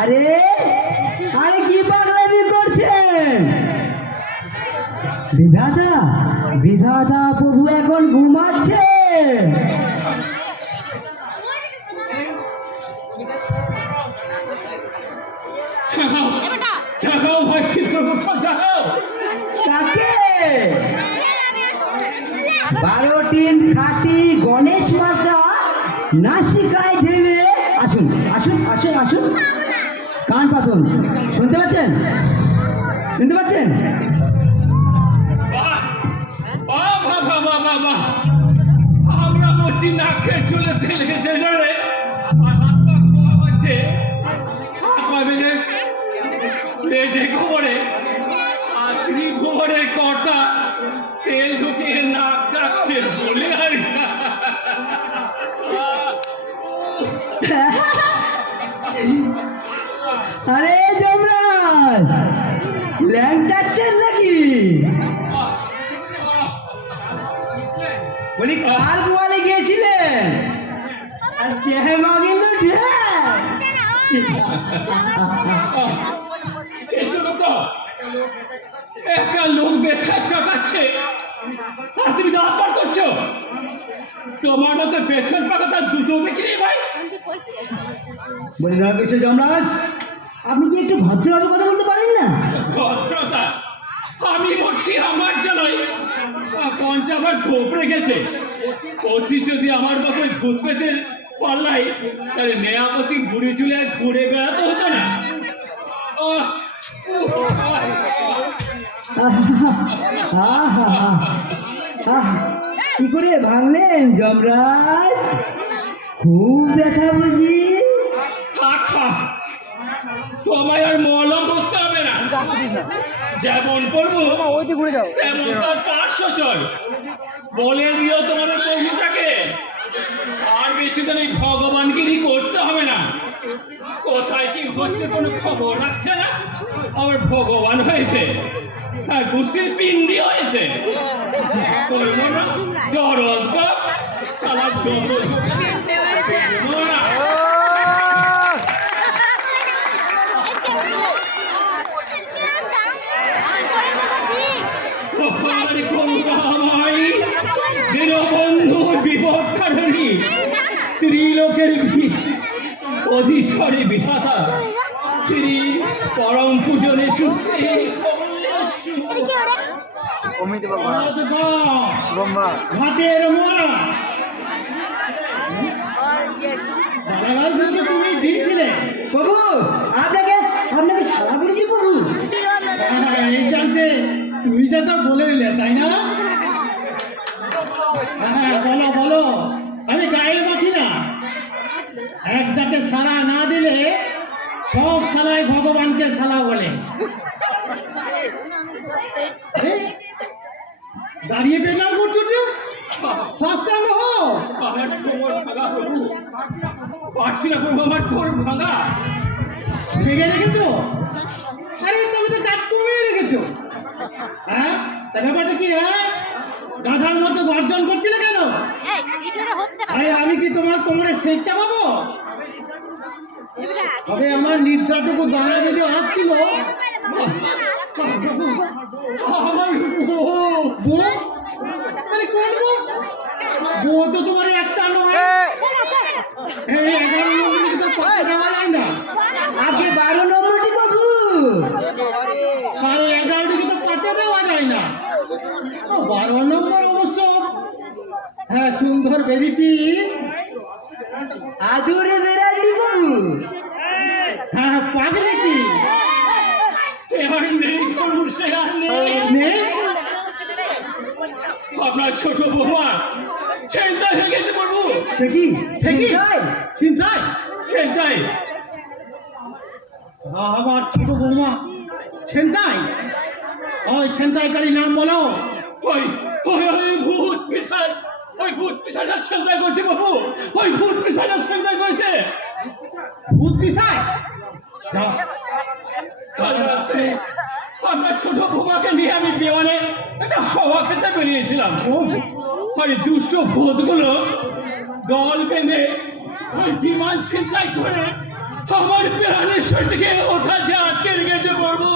আরে আরে কি পাগলামি করছেন? বিধাতা বিধাতা প্রভু এখন ঘুমাচ্ছে। কাকে? 12টিন খাঁটি গণেশ মাতা নাসিকায় ঢেলে। আসুন আসুন আসুন আসুন, কান পাতুন। শুনতে পাচ্ছেন? শুনতে পাচ্ছেন? আমরা বলছি না খেয়ে চলে লেগেছে রে, যে গোবরে গোবরের কর্তা তেল ঢুকিয়ে নাক ডাকছে বলে আর আরে যমরাজ, ল্যাংটাচ্ছেন নাকি? বলি কার গোয়ালে গিয়েছিলেন? আর দেহে মাগিল একটা লোক বেছাক কাটাচ্ছে আর তুমি দাঁত বার করছো। তোমার মতো পেছন পাকাটা দুটো দেখি ভাই। বলি না কিছু যমরাজ, আপনি কি একটু ভদ্রভাবে কথা বলতে পারেন না? ভদ্রতা আমি বলছি আমার জন্যই পঞ্চাবার ঘোপড়ে গেছে। অতি যদি আমার মতো ভূত পেতে পাল্লাই তাহলে নেয়াপতি বুড়ি চুলে ঘুরে বেড়াতে হতো না। কি করে ভাঙলেন যমরাজ? খুব ব্যথা বুঝি? তোমায় আর মলম বসতে হবে না, যেমন করবো তেমন তার পার্শ্বচল বলে দিও তোমাদের প্রভুটাকে। আর বেশি দিন এই ভগবানগিরি করতে হবে না। কোথায় কি হচ্ছে কোনো খবর রাখছে না, আবার ভগবান হয়েছে, হ্যাঁ গোষ্ঠীর পিণ্ডি হয়েছে। করবো না জরদ কাপ তারা যত স্ত্রীলোকের অধীশ্বরী বিধাতা শ্রী পরম পূজনে সুস্থি ঘাটের মোড়া তুমি দিয়েছিলে প্রভু। আপনাকে আপনাকে সারা বলেছি প্রভু। এই জানছে তুমি যা তা বলে নিলে তাই না? হ্যাঁ বলো বলো, আমি গায়ে মাখি না। এক যাকে সারা না দিলে সব সালাই ভগবানকে সালা বলে। দাঁড়িয়ে পেলাম করছো যে সাষ্টাঙ্গ হো। আমার কোমর ভাঙা প্রভু, পারছি না প্রভু, আমার কোমর ভাঙা। ভেঙে রেখেছো? আরে তুমি তো কাজ কমিয়ে রেখেছো। হ্যাঁ তা ব্যাপারটা কি? হ্যাঁ গাধার মতো গর্জন করছিলে কেন? আরে আমি কি তোমার কোমরে সেক চাপাবো? তবে আমার নিদ্রাটুকু দাঁড়া যদি আসছিল। বউ তো তোমার একটা নয়, 11 নম্বর পাশে দেওয়া যায় না। আগে 12 নম্বরটি প্রভু, 11:30 তো পাতে দেওয়া যায় না। 12 নম্বর অবশ্য হ্যাঁ সুন্দর বেরিটি আদুরে বেড়ালি প্রভু। হ্যাঁ পাগলে কি আপনার ছোট বৌমা চিন্তায় হয়ে গেছে প্রভু। সে কি চিন্তায় চিন্তায় আমার ছোট বৌমা চিন্তায়। ওই ছিনতাইকারী নাম বলো। ওই ওই ওই ভূত পিশাচ, ওই ভূত পিশাচ ছিনতাই করছে বাবু। ওই ভূত পিশাচ ছিনতাই করছে। ভূত পিশাচ? যাও আপনার ছোট বৌমাকে নিয়ে আমি বিমানে একটা হাওয়া খেতে বেরিয়েছিলাম। ওই দুষ্ট ভূতগুলো দল বেঁধে ওই বিমান ছিনতাই করে আমার প্রাণের শরীর থেকে ওঠা যে আটকে রেখেছে পড়বো,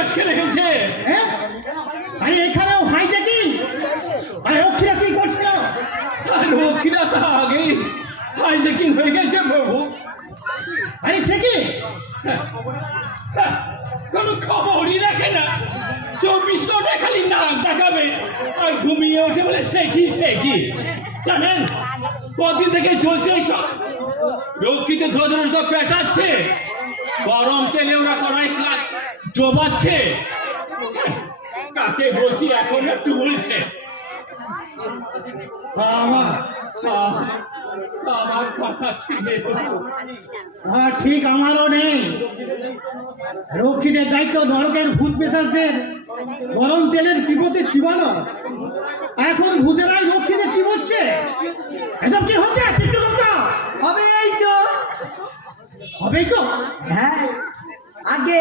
আটকে রেখেছে। আরে এখানেও হাইজ্যাকিং, আর রক্ষীরা কি করছিল? আর রক্ষীরা তো আগেই হাইজ্যাকিং হয়ে গেছে প্রভু। আরে সে কি? কোনো খবরই রাখে না, 24 ঘন্টা খালি নাক দেখাবে আর ঘুমিয়ে ওঠে বলে সে কি জানেন? কদিন থেকে চলছে এইসব, রক্ষীতে ধরে সব পেটাচ্ছে, গরম তেলে ওরা কড়াই ডোবাচ্ছে। কাকে বলছি এখন একটু বলছে আমার কথা ছিল। ঠিক আমারও নেই। রক্ষীদের দায়িত্ব নরকের ভূত পেশাচদের গরম তেলের চিবোতে চিবানো। এখন ভূতেরাই রক্ষীদের চিবোচ্ছে। এসব কি হচ্ছে? চিত্রগুপ্ত হবেই তো। হ্যাঁ, আগে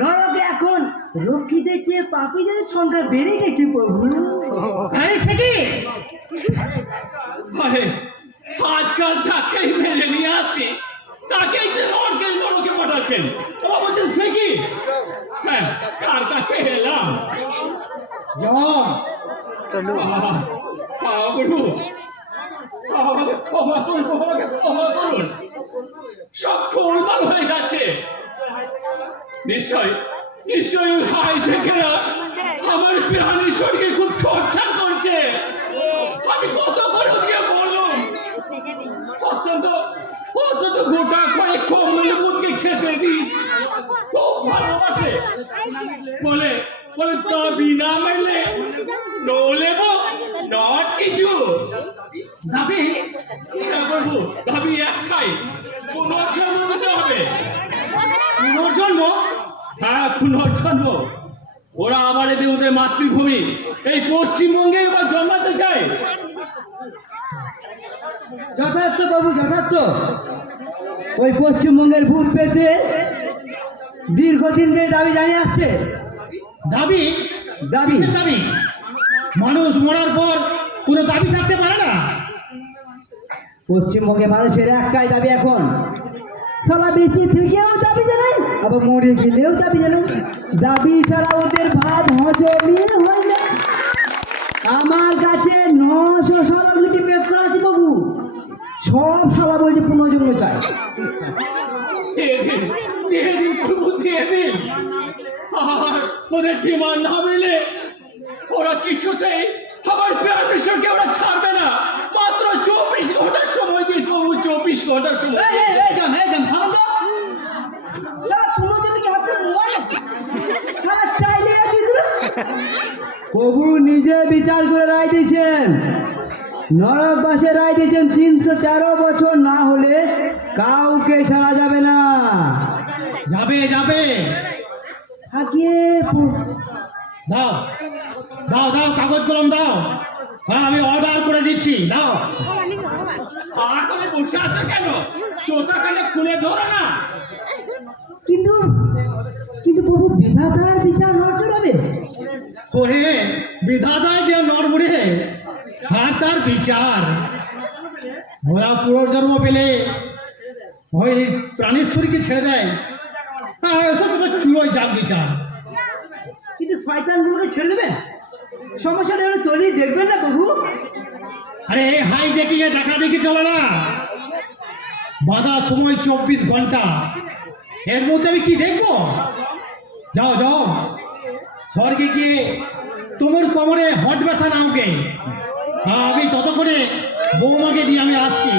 নরকে এখন রক্ষীদের চেয়ে পাপীদের সংখ্যা বেড়ে গেছে প্রভু। আরে সে কি? আরে আজকাল তাকেই মেরে নিয়ে আসছি, তাকেই যে নরকে পাঠাচ্ছেন। বাবা বলছেন সে কি? হ্যাঁ, কার কাছে এলাম? ক্ষমা করুন, সব গোলমাল হয়ে যাচ্ছে। নিশ্চয়ই হাইজ্যাকেরা আমার প্রাণী শরীরকে খুব টর্চার করছে। আমি কত করে দিয়ে বললাম অত্যন্ত গোটা কয়েক কমলে বুধকে খেতে দিস, খুব ভালোবাসে বলে তবে না মারলে নো লেবো নট কিছু দাবি করবো। দাবি একটাই, পুনর্জন্ম দিতে হবে। পুনর্জন্ম? হ্যাঁ, পুনর্জন্ম। ওরা আবার এদের ওদের মাতৃভূমি এই পশ্চিমবঙ্গে এবার জন্মাতে চায়। যথার্থ বাবু, যথার্থ। ওই পশ্চিমবঙ্গের ভূত পেতে দীর্ঘদিন ধরে দাবি জানিয়ে আসছে। দাবি দাবি কিসের দাবি? মানুষ মরার পর কোনো দাবি থাকতে পারে না। পশ্চিমবঙ্গে মানুষের একটাই দাবি এখন, সালা বেঁচে থেকেও দাবি জানাই, আবার মরে গেলেও দাবি জানাই। দাবি ছাড়া ওদের ভাত হজমই হয় না। আমার কাছে 900 স্মারকলিপি বের করা আছে বাবু, সব সালা বলছে পুনর্জন্ম চাই। আর ওদের ডিমান্ড না মেলে ওরা কিছুতেই আমার প্রাণেশ্বরকে ওরা ছাড়বে না। মাত্র 24 ঘন্টার সময় দিয়ে, 24 ঘন্টার সময়। প্রভু নিজে বিচার করে রায় দিয়েছেন, নরকবাসে রায় দিয়েছেন 313 বছর না হলে কাউকে ছাড়া যাবে না। যাবে যাবে। আগে দাও দাও দাও, কাগজ কলম দাও। হ্যাঁ, আমি অর্ডার করে দিচ্ছি, দাও। আর তুমি বসে আছো কেন? চোটাখানে খুলে ধরো না। কিন্তু কিন্তু প্রভু বিধাতার বিচার নজর হবে। ওরে বিধাতায় যে নরবুড়ে, আর তার বিচার। ওরা পুনর্জন্ম পেলে ওই প্রাণেশ্বরীকে ছেড়ে দেয়। এসব চুলোয় যাক বিচার। কিন্তু শয়তানগুলোকে ছেড়ে দেবেন? সমস্যাটা এবার তলিয়ে দেখবেন না প্রভু? আরে হাই দেখি দেখা দেখি চলে না। বাঁধা সময় 24 ঘন্টা, এর মধ্যে আমি কি দেখবো? যাও যাও, স্বর্গে গিয়ে তোমার কোমরে হট ব্যথা না ওকে। আমি ততক্ষণে বৌমাকে দিয়ে আমি আসছি।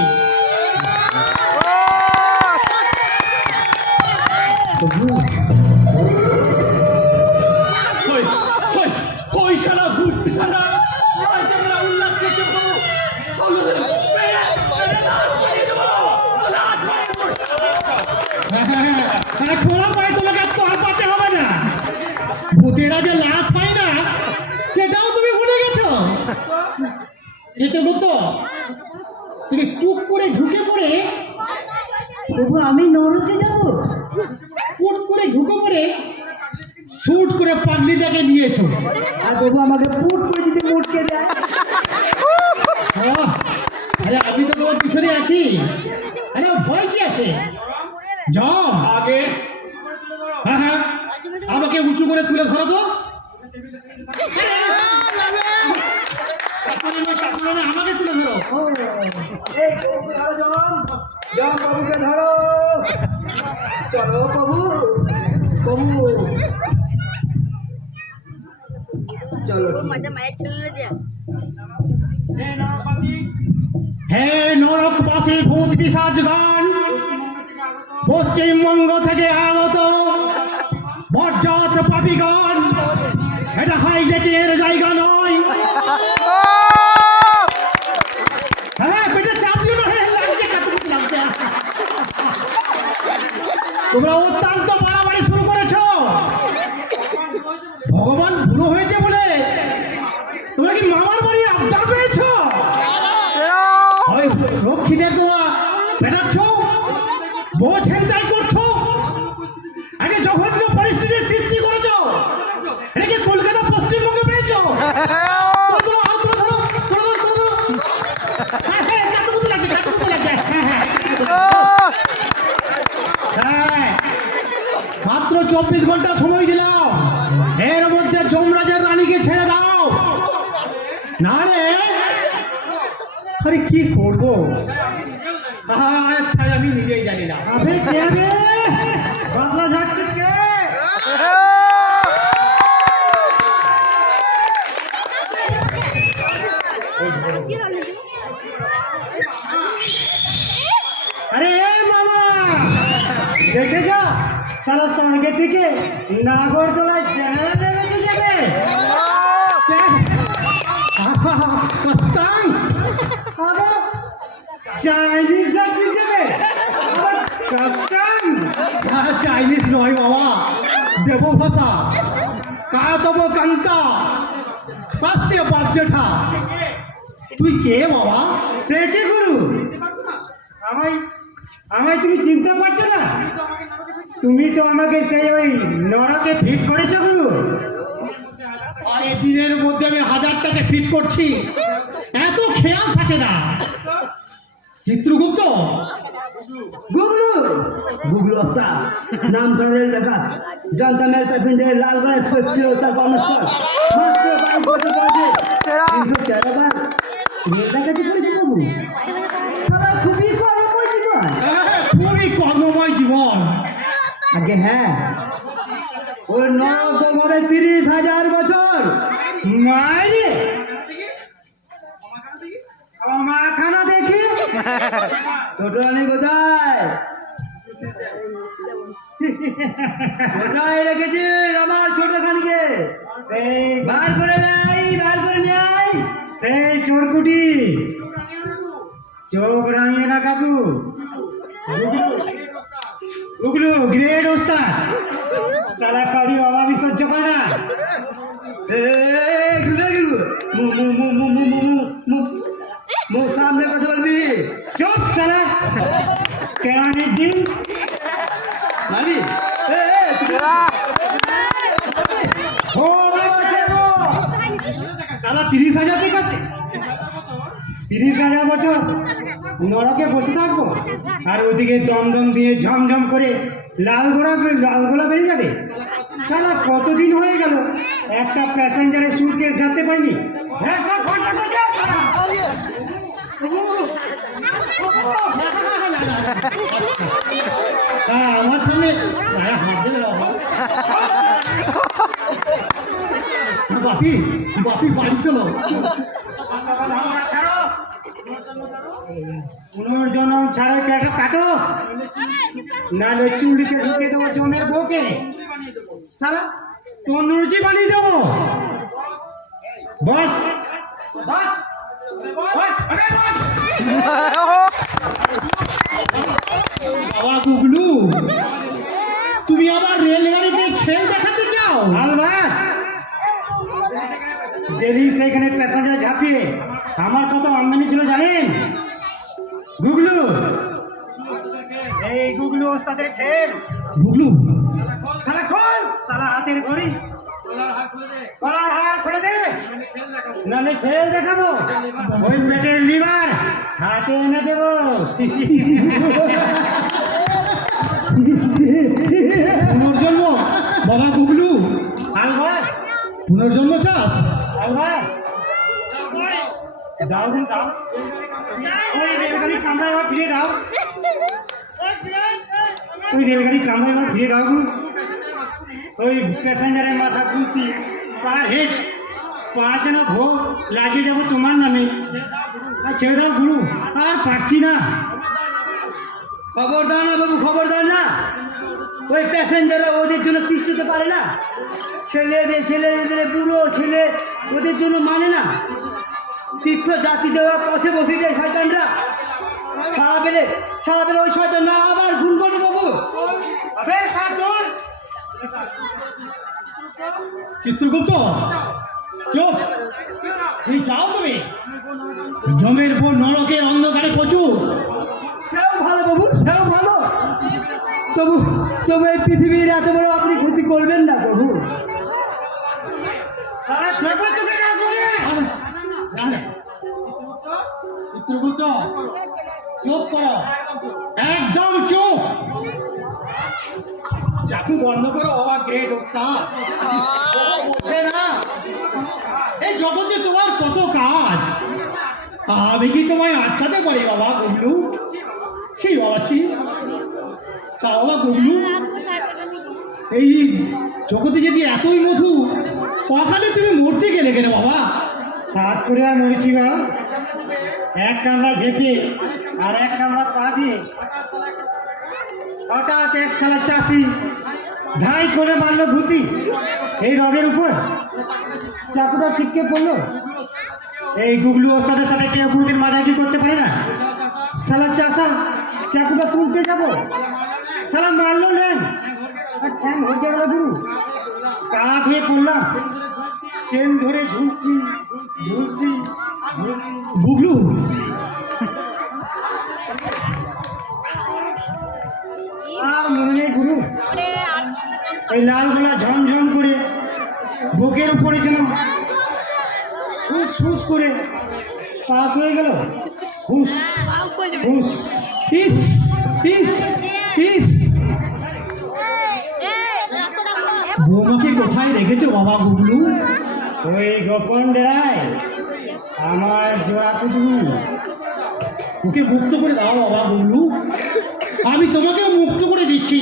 ওই সারা ভূত সারা উল্লাস করছে প্রভু। খোলা পায় তোমাকে তো আর পাতে হবে না। ভূতেরা যে লাশ পায় না সেটাও তুমি ভুলে গেছো। চিত্রগুপ্ত, তুমি টুক করে ঢুকে পড়ে, প্রভু আমি নরকে যাব? টুক করে ঢুকে পড়ে পাগলিটাকে নিয়ে এসো। আর বাবু আমাকে পুট করে দিতে মুটকে দেয়। আরে আমি তো তোমার পিছনে আছি। আরে ভয় কি আছে? যাও আগে হ্যাঁ হ্যাঁ, আমাকে উঁচু করে তুলে ধরো তো। আমাকে তুলে ধরো। ও, এই বাবুকে ধরো জম, জম বাবুকে ধরো। চলো বাবু, বাবু চলো। माझ्या माया खेळलं द्या হে নরকবাসী ভূত পিশাচগণ, পশ্চিমবঙ্গ থেকে আগত বজ্জাত পাপীগণ, এটা হাইজ্যাকের জায়গা নয়। হ্যাঁ পেটে চাপ দিও না, হ্যাঁ, লাগছে, কাটুকুটু লাগছে। তোমরা অত্যন্ত বাড়াবাড়ি শুরু করেছো। ভগবান বুড়ো হয়েছে বলে তোমরা কি মামার বাড়ি আবদার পেয়েছো? রক্ষীদের তোমরা পেটাচ্ছ, বোঝ হেনতাই করছো, আগে জঘন্য পরিস্থিতির সৃষ্টি করেছো। এটা কি কলকাতা পশ্চিমবঙ্গে পেয়েছো? তোলো, আর তোলো, ধরো, তোলো, তোলো, তোলো। হ্যাঁ, হ্যাঁ, কাটুকুটু লাগছে, কাটুকুটু লাগছে। হ্যাঁ, হ্যাঁ, হ্যাঁ, মাত্র 24 ঘন্টা সময় দিলাম, এর মধ্যে যমরাজের রানীকে ছেড়ে দাও, নাহলে আরে কি করবো? আচ্ছা আমি নিজেই জানি না। আবে কে রে, বাদলা যাচ্ছে কে? আরে মামা দেখেছ, সারা স্বর্গে থেকে নাগরদোলায় জেনারেল নেমেছে যাবে। কস্তাং চাইনিজ যাত্রী যাবে। কস্তাং চাইনিজ নয় বাবা, দেব ভাষা কাতব কান্তা কাস্তে বাপ জেঠা। তুই কে বাবা? সে কে গুরু? আমায় আমায় তুমি চিনতে পারছো না? তুমি তো আমাকে সেই ওই নরকে ফিট করেছো গুরু। আরে দিনের মধ্যে আমি 1000 টাকা ফিট করছি, এত খেয়াল থাকে না। চিত্রগুপ্ত, গুগলু, গুগলু অস্তা নাম ধরে লেখা, জনতা মেল প্যাসেঞ্জার লাল গলায় খোঁজছিল তার কর্মস্থল। মাত্র 22 বছর বয়সে 313 বার নেতা কাছে করেছে বাবু। সবাই খুবই কর্মময় জীবন। খুবই কর্মময় জীবন। আগে হ্যাঁ, ওর নরক হবে 30,000 বছর। মাইরে মাখানা দেখি ছোট রানী কোথায়? কোথায় রেখেছিস আমার ছোট খানকে? সেই বার করে নাই, বার করে নেই। সেই চোরকুটি, চোখ রাঙিয়ে না কাকু। উগলু গ্রেড ওস্তাদ, সারা কারি অভাবী সহ্য করে না। মুখ সামনে কথা বলবি। চুপ সারা কেরানির দিন। মানি সারা 30,000 দেখাচ্ছে। 30,000 বছর নরকে বসে থাকবো, আর ওদিকে দমদম দিয়ে ঝমঝম করে লাল গোলা বেরিয়ে যাবে। সারা কতদিন হয়ে গেল একটা প্যাসেঞ্জারের সুটকেস জানতে পাইনি। আমার সামনে হাত দেবে বাপি, বাপি বাড়ি চলো। পুনর্জন্ম ছাড়াই কাটো, নাহলে চুলিতে ঢুকে দেবো জমের বউকে। সারা তন্দুরজি বানিয়ে দেবো। বস বস বস, আরে বস। বাবা গুগলু, তুমি আবার রেলগাড়িতে খেল দেখাতে চাও? আলবাত, যেদিন সেখানে প্যাসেঞ্জার ঝাঁপিয়ে আমার কত আমদানি ছিল জানেন গুগলু? এই গুগলু ওস্তাদের খেল। গুগলু সালা খোল, সালা হাতের ঘড়ি খেয়ে দেখাবো, ওই পেটের লিভার হাতে এনে দেবো। পুনর্জন্ম বাবা গুগলু, আলভাই পুনর্জন্ম চাস? আলভাই দাও দিন দাও, ওই রেলগাড়ি কামড়ায় আমার ফিরে দাও, ওই রেলগাড়ি কামড়ায় আমার ফিরে দাও। ওই প্যাসেঞ্জারের মাথা খুলতি পার হেড 5 ভোগ লাগিয়ে যাবো তোমার নামে। আর ছেড়ে দাও গুরু, আর পারছি না। খবরদার না বাবু, খবরদার না। ওই প্যাসেঞ্জাররা ওদের জন্য তিষ্ঠতে পারে না। ছেলেদের বুড়ো ছেলে ওদের জন্য মানে না। তীর্থ জাতি দেওয়া পথে বসে যায় শয়তানরা। ছাড়া পেলে ওই শয়তানরা আবার খুন করবে বাবু। চিত্রগুপ্ত চুপ, তুমি চাও তুমি জমের পর নরকের অন্ধকারে প্রচুর। সেও ভালো বাবু, সেও ভালো। তবু এই পৃথিবীর এত বড় আপনি ক্ষতি করবেন না বাবু। চিত্রগুপ্ত চুপ করো, একদম চুপ। চাকু বন্ধ করো, বাবা গ্রেট ওস্তাদ। বোঝে না এই জগতে তোমার কত কাজ, আমি কি তোমায় আটকাতে পারি বাবা গুগলু? সেই বাবা ছি, তা বাবা গুগলু, এই জগতে যদি এতই মধু, কখানে তুমি মরতে গেলে কেন বাবা? সাত করে আর মরেছি বা, এক কামড়া ঝেঁপে আর এক কামড়া পা দিয়ে হঠাৎ এক শালা চাষি ধাই করে মারল ঘুষি এই রগের উপর, চাকুটা ছিটকে পড়লো। এই গুগলু ওস্তাদের সাথে কেউ কোনোদিন মাঝাকি করতে পারে না। শালা চাষা চাকুটা তুলতে যাবো, শালা মারলো নেন আর ঠ্যাং হয়ে গেল গুরু। কাঁধ হয়ে পড়লাম, চেন ধরে ঝুলছি। গুগলু আর মনে নেই গুরু, এই লাল গোলা ঝমঝম করে বুকের উপরে যেন হুস করে পাস হয়ে গেল। হুস হুস টিস টিস টিস। বৌমাকে কোথায় রেখেছো বাবা গুগলু? ওই গোপন ডেরায় আমার জোড়া কুটুমি। ওকে মুক্ত করে দাও বাবা গুগলু, আমি তোমাকেও মুক্ত করে দিচ্ছি।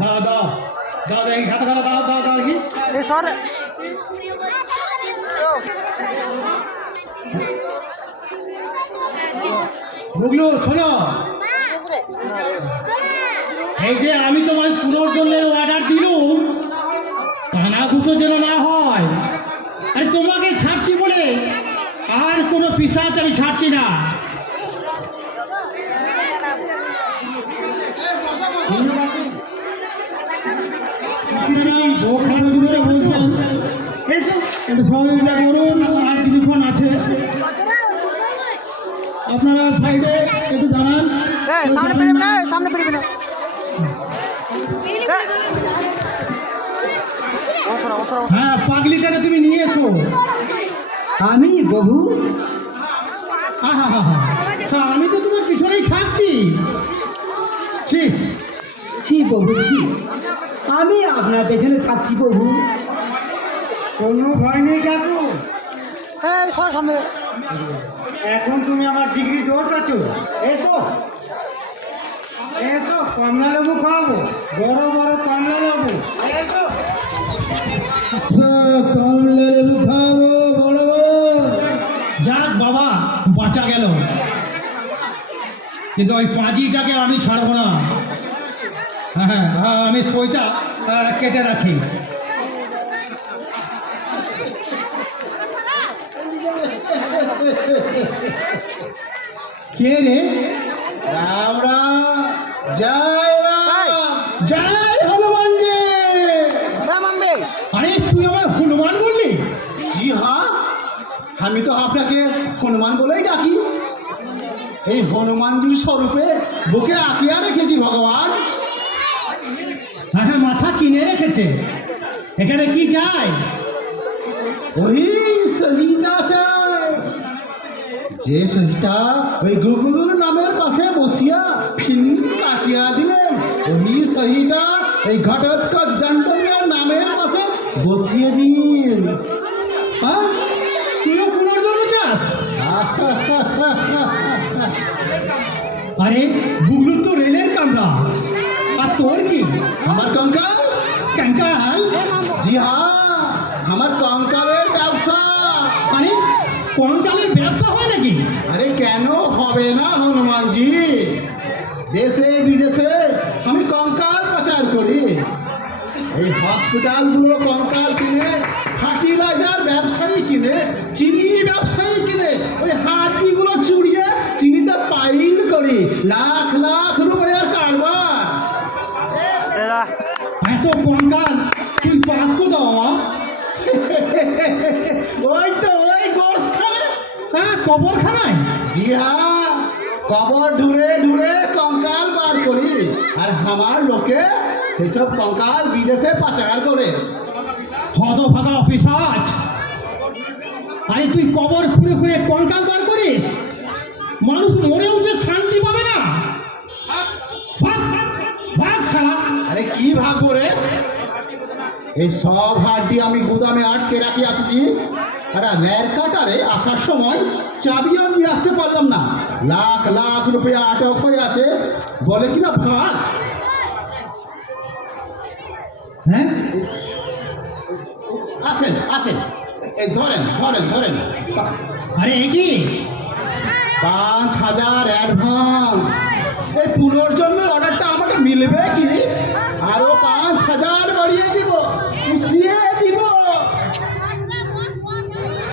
দাও দাও দাও, এই খাতা খাতা দাও দাও দাও দেখি। গুগলু শোনো, এই যে আমি তোমার পুনর্জন্মের অর্ডার দিলুম, কানা ঘুষো যেন না হয়। আর তোমাকে ছাড়ছি বলে আর কোনো পিশাচ আমি ছাড়ছি না। সহযোগিতা করুন, আর কিছুক্ষণ আছে, আপনারা সাইডে একটু জানান। সামনে পেরবে না। হ্যাঁ, পাগলিটাকে তুমি নিয়ে এসো। আমি বহু, তা আমি তো তোমার পিছনেই থাকছি। ঠিক ছি বহু ছি, আমি আপনার পেছনে থাকছি বহু। কোনো ভয় নেই কাকু, সামনে। এখন তুমি আমার ডিগ্রি দোষ আছো। এসো এসো, কমলা লেবু খাওয়াবো, বড় বড় কমলা লেবু। এসো কমলা লেবু খাওয়াবো বড় বড়। যাক বাবা, বাঁচা গেল, কিন্তু ওই পাঁজিটাকে আমি ছাড়বো না। হ্যাঁ হ্যাঁ, আমি সইটা কেটে রাখি। কে রে? রাম রাম, জয় রাম, জয় হনুমান জি। আরে তুই আমার হনুমান বললি? জি হ্যাঁ, আমি তো আপনাকে হনুমান বলেই ডাকি। এই হনুমানজির স্বরূপে বুকে আঁকিয়া রেখেছি ভগবান। হ্যাঁ হ্যাঁ, মাথা কিনে রেখেছে। এখানে কি চাই? ওই সহিটা চাই, যে সহিটা ওই গুগলুর নামের পাশে বসিয়া ফিল্ম কাটিয়া দিলেন, ওই সহিটা এই ঘটোৎকচ দণ্ডমিয়ার নামের পাশে বসিয়ে দিন। হ্যাঁ, তুইও পুনর্জন্ম চাস? আরে বুগলু তো রেলের কামরা, আর তোর কি? আমার কঙ্কাল? ক্যাঙ্কাল? জি হ্যাঁ, আমার কঙ্কালের ব্যবসা। আরে কঙ্কালের ব্যবসা হয় নাকি? আরে কেন হবে না হনুমানজি, দেশে বিদেশে আমি কঙ্কাল পাচার করি। এই হসপিটালগুলো কঙ্কাল কিনে, ফার্টিলাইজার ব্যবসায়ী কিনে, চিনি ব্যবসায়ী কিনে, ওই হাড়িগুলো চুড়িয়ে চিনিতে পাইল করি, লাখ লাখ রুপিয়ার কারবার। এত কঙ্কাল তুই পাস কোথাও? ওই তো ওই গোরস্থানে। হ্যাঁ, কবরখানায়? জি হ্যাঁ, কবর ঢুড়ে ঢুড়ে কঙ্কাল বার করি, আর আমার লোকে সেসব কঙ্কাল বিদেশে পাচার করে। হদ ভাগা অফিসার! আরে তুই কবর খুঁড়ে খুঁড়ে কঙ্কাল বার করে মানুষ মরেও যে শান্তি পাবে না। ভাগ, ভাগ শালা! আরে কি ভাববো রে, এই সব হাড্ডি আমি গুদামে আটকে রাখি আসছি, আর আমেরিকাটারে আসার সময় চাবিও দিয়ে আসতে পারলাম না, লাখ লাখ রুপিয়া আটক হয়ে আছে বলে কিনা ভাগ। হ্যাঁ, আসেন আসেন, এই ধরেন ধরেন ধরেন, আরে এ কি? 5,000 অ্যাডভান্স। এই পুনর্জন্মের অর্ডারটা আমাকে মিলবে কি? আরো 5,000 বাড়িয়ে দিব, পুষিয়ে দিব।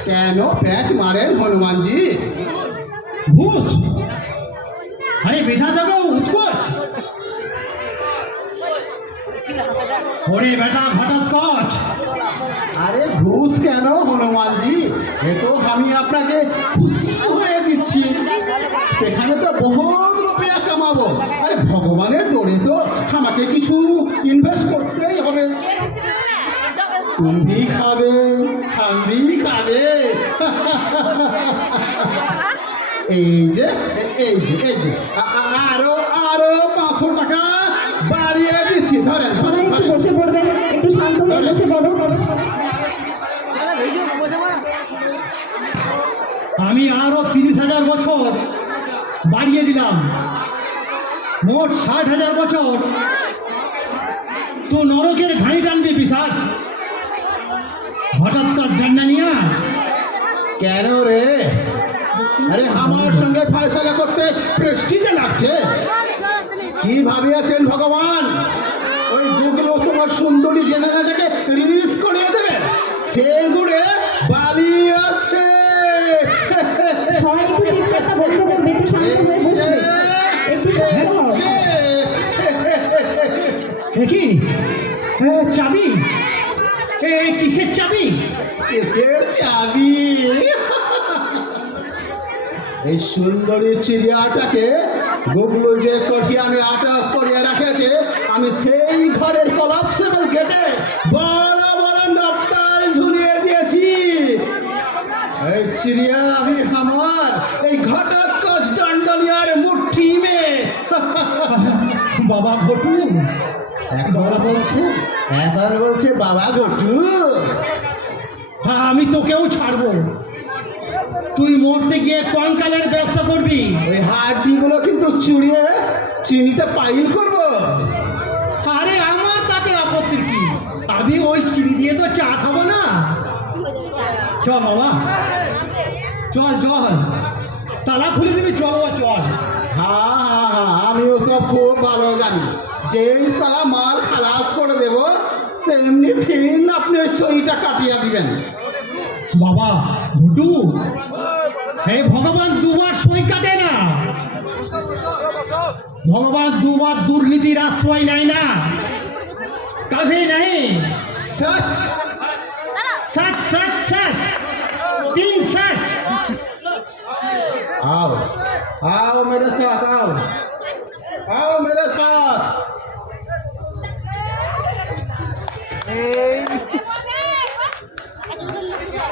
কেন প্যাঁচ মারেন হনুমানজি? ঘুষ? আরে বিধা দেবো উৎকোচ? ওরে বেটা ঘটোৎকচ! আরে ঘুষ কেন হনুমানজি, এ তো আমি আপনাকে খুশি হয়ে দিচ্ছি, সেখানে তো বহুত রুপিয়া কামাবো। আরে ভগবানের দৌড়ে তো আমাকে কিছু ইনভেস্ট করতেই হবে। তুমি খাবে, আমি খাবে। এই যে এই যে এই যে আরো আরো 500 টাকা বাড়িয়ে দিচ্ছি, ধরেন ধরেন একটু ধরেন। বসে পড়বেন, একটু শান্ত হয়ে বসে পড়ো। আমি আরো 30,000 বছর বাড়িয়ে দিলাম, মোট 60,000 বছর। তো নরকের ঘানি টানবি পিসাচ, হঠাৎ কাজ ডান্ডা নিয়া। কেন রে? আরে আমার সঙ্গে ফয়সালা করতে প্রেস্টিজে লাগছে। কি ভাবিয়াছেন ভগবান, ওই দুগুলো তোমার সুন্দরী জেনারেটাকে রিলিজ করিয়ে দেবে? সে গুড়ে বালি আছে। সবাই একটু চিৎকারটা বন্ধ করবে, একটু শান্ত হয়ে বসবে, একটু শান্ত হও। এ কি? এ চাবি? এ কিসের চাবি? কিসের চাবি? এই সুন্দরী চিড়িয়াটাকে গুগলু যে কঠিয়ানে আটক করিয়ে রাখেছে, আমি সেই ঘরের কলাপসেবল গেটে বড় বড় নকটাল ঝুলিয়ে দিয়েছি। এই চিড়িয়া আমি আমার এই ঘটোৎকচ দণ্ডনিয়ার মুঠি মে। বাবা ঘটু! এখন বলছে বাবা ঘটু। হ্যাঁ, আমি তোকেও ছাড়বো। তুই মরতে গিয়ে কঙ্কালের ব্যবসা করবি। ওই হাড্ডিগুলো কিন্তু চুড়িয়ে চিনিতে পাইল করবো। আরে আমার তাতে আপত্তি কি? আমি ওই চিনি দিয়ে তো চা খাবো না। চল বাবা, চল চল, তালা খুলে দিবি, চল বাবা চল। হ্যাঁ হ্যাঁ হ্যাঁ, আমি ওসব খুব ভালো জানি। যেই সালা মাল খালাস করে দেব, তেমনি ফিন আপনি ওই সইটা কাটিয়ে দিবেন। বাবা ভুটু, হে ভগবান দুবার সই কাটে না। ভগবান দুবার দুর্নীতির আশ্রয় নেয় না। कभी नहीं। सच सच सच सच, तीन सच। आओ आओ मेरे साथ, आओ आओ मेरे साथ।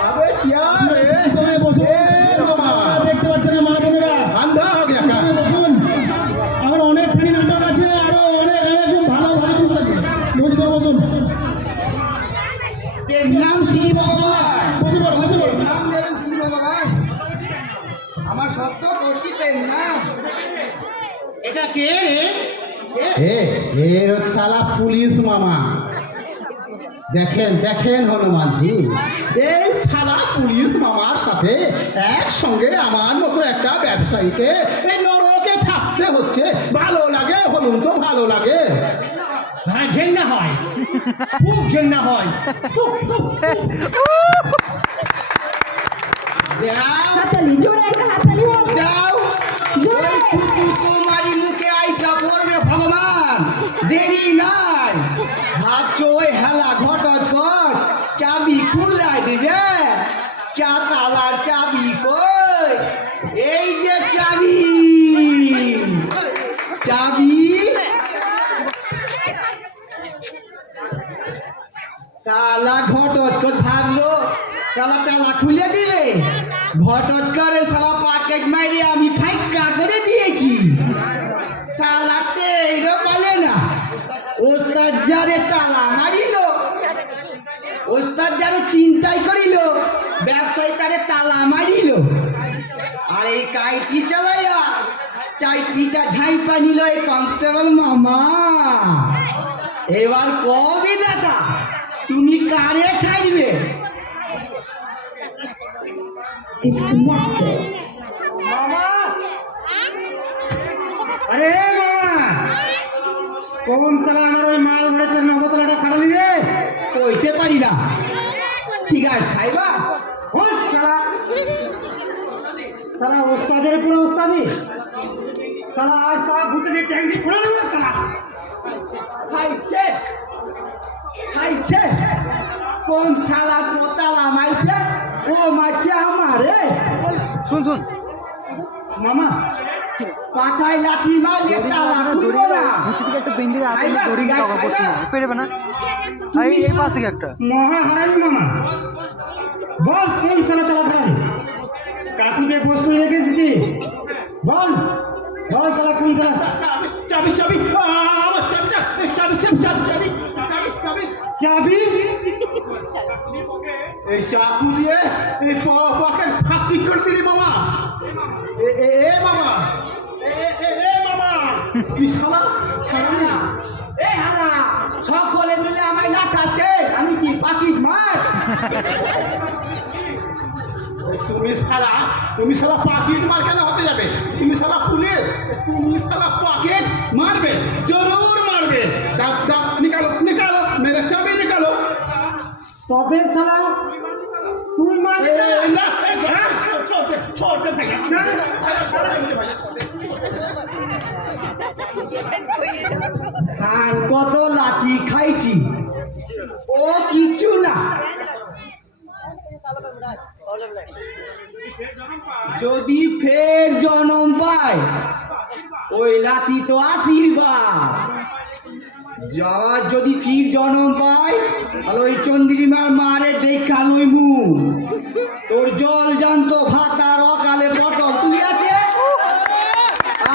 अबे क्या रे তুমি বসুন বাবা দেখতে পাচ্ছেন না মা বোনেরা अंधा हो गया क्या তুমি বসুন আমার অনেকখানি নাটক আছে আরো অনেক একদম ভালো ভালো জিনিস আছে নদীতে বসুন নাম শ্রী ভগবান বসে পড়ো বসে পড়ো নাম নেবেন শ্রী ভগবান আমার সত্য করছিতেন না এটা কে साला पुलिस मामा দেখেন দেখেন হনুমানজি এই সারা পুলিশ মামার সাথে একসঙ্গে আমার মতো একটা ব্যবসায়ীকে এই নরকে থাকতে হচ্ছে ভালো লাগে বলুন তো ভালো লাগে হ্যাঁ ঘেন্না হয় খুব ঘেন্না হয় খুব, খুব, খুব। হাততালি জোরে একটা হাততালি হোক যাও জোরে তোমারি মুখে আইসা পড়বে ভগবান দেরি নাই ভাবছো ওই হেলা ঘটচ ঘট চাবি খুললাই দিবে চা তালার চাবি কই এই যে চাবি চাবি তালা ঘটচকর ভাবলো তালা খুলে দিবে ঘটচকরের সালা পকেট মাইরে আমি ফাইকা করে দিয়েছি সালা টেরও পালে না ওস্তাদ যারে তালা মারিল ওস্তাদ যারে চিন্তাই করিল ব্যবসায়ী তারে তালা মারিল আর এই কাইচি চালাইয়া চাইপিটা ঝাইপা নিল এই কনস্টেবল মামা এবার কবি দাদা তুমি কারে ছাড়বে মামা আরে মামা কোন সালা আমার ওই মাল ভরে তোর নগদলাটা খাটালি রে কইতে পারি না সিগারেট খাইবা হোস সালা সালা ওস্তাদের পুরো ওস্তাদি সালা আজ সালা ভূতের ট্যাঙ্কি খুলে দেবো সালা খাইছে খাইছে কোন শালা পোতালা মারছে ও মারছে আমারে শুন শুন মামা পাছায় লাঠি মারলে তালা খুলবো না ঘুরতে থেকে একটা বেঞ্জে খাইবা, দড়ি সিগারেট টাকা বসে খাইবা? পেরেবে না এই পাশ থেকে একটা মহা হারামি মামা বল কোন সালা তালা খাটালি কাকুকে পোস্ট করে রেখেছি বল বল সালা কোন সালা চাবি চাবি আমার চাবিটা চাবি চাবি চাবি চাবি চাবি চাবি চাবি এই চাকু দিয়ে এই পকেট ফাঁকি করে দিলি মামা এ মামা এ মামা তুই শালা হারামি এই হারা সব বলে মিলে আমায় না কাটে আমি কি পাখির মাছ তুমি শালা পকেট মার কেন হতে যাবে তুমি শালা পুলিশ তুমি শালা পকেট মারবে জরুর মারবে দাঁত দাঁত নিকালো নিকালো মেরে চাবি নিকালো তবে সালা তুই মানে না ছোট ভাই না আর কত লাঠি খাইছি ও কিছু না যদি ফের জন্ম পায় ওই লাঠি তো আশীর্বাদ যাওয়ার যদি ফির জন্ম পায় তাহলে ওই চন্দ্রিমার মারে দেখা নইমু তোর জল জানত ভাতার অকালে পটল তুই আছে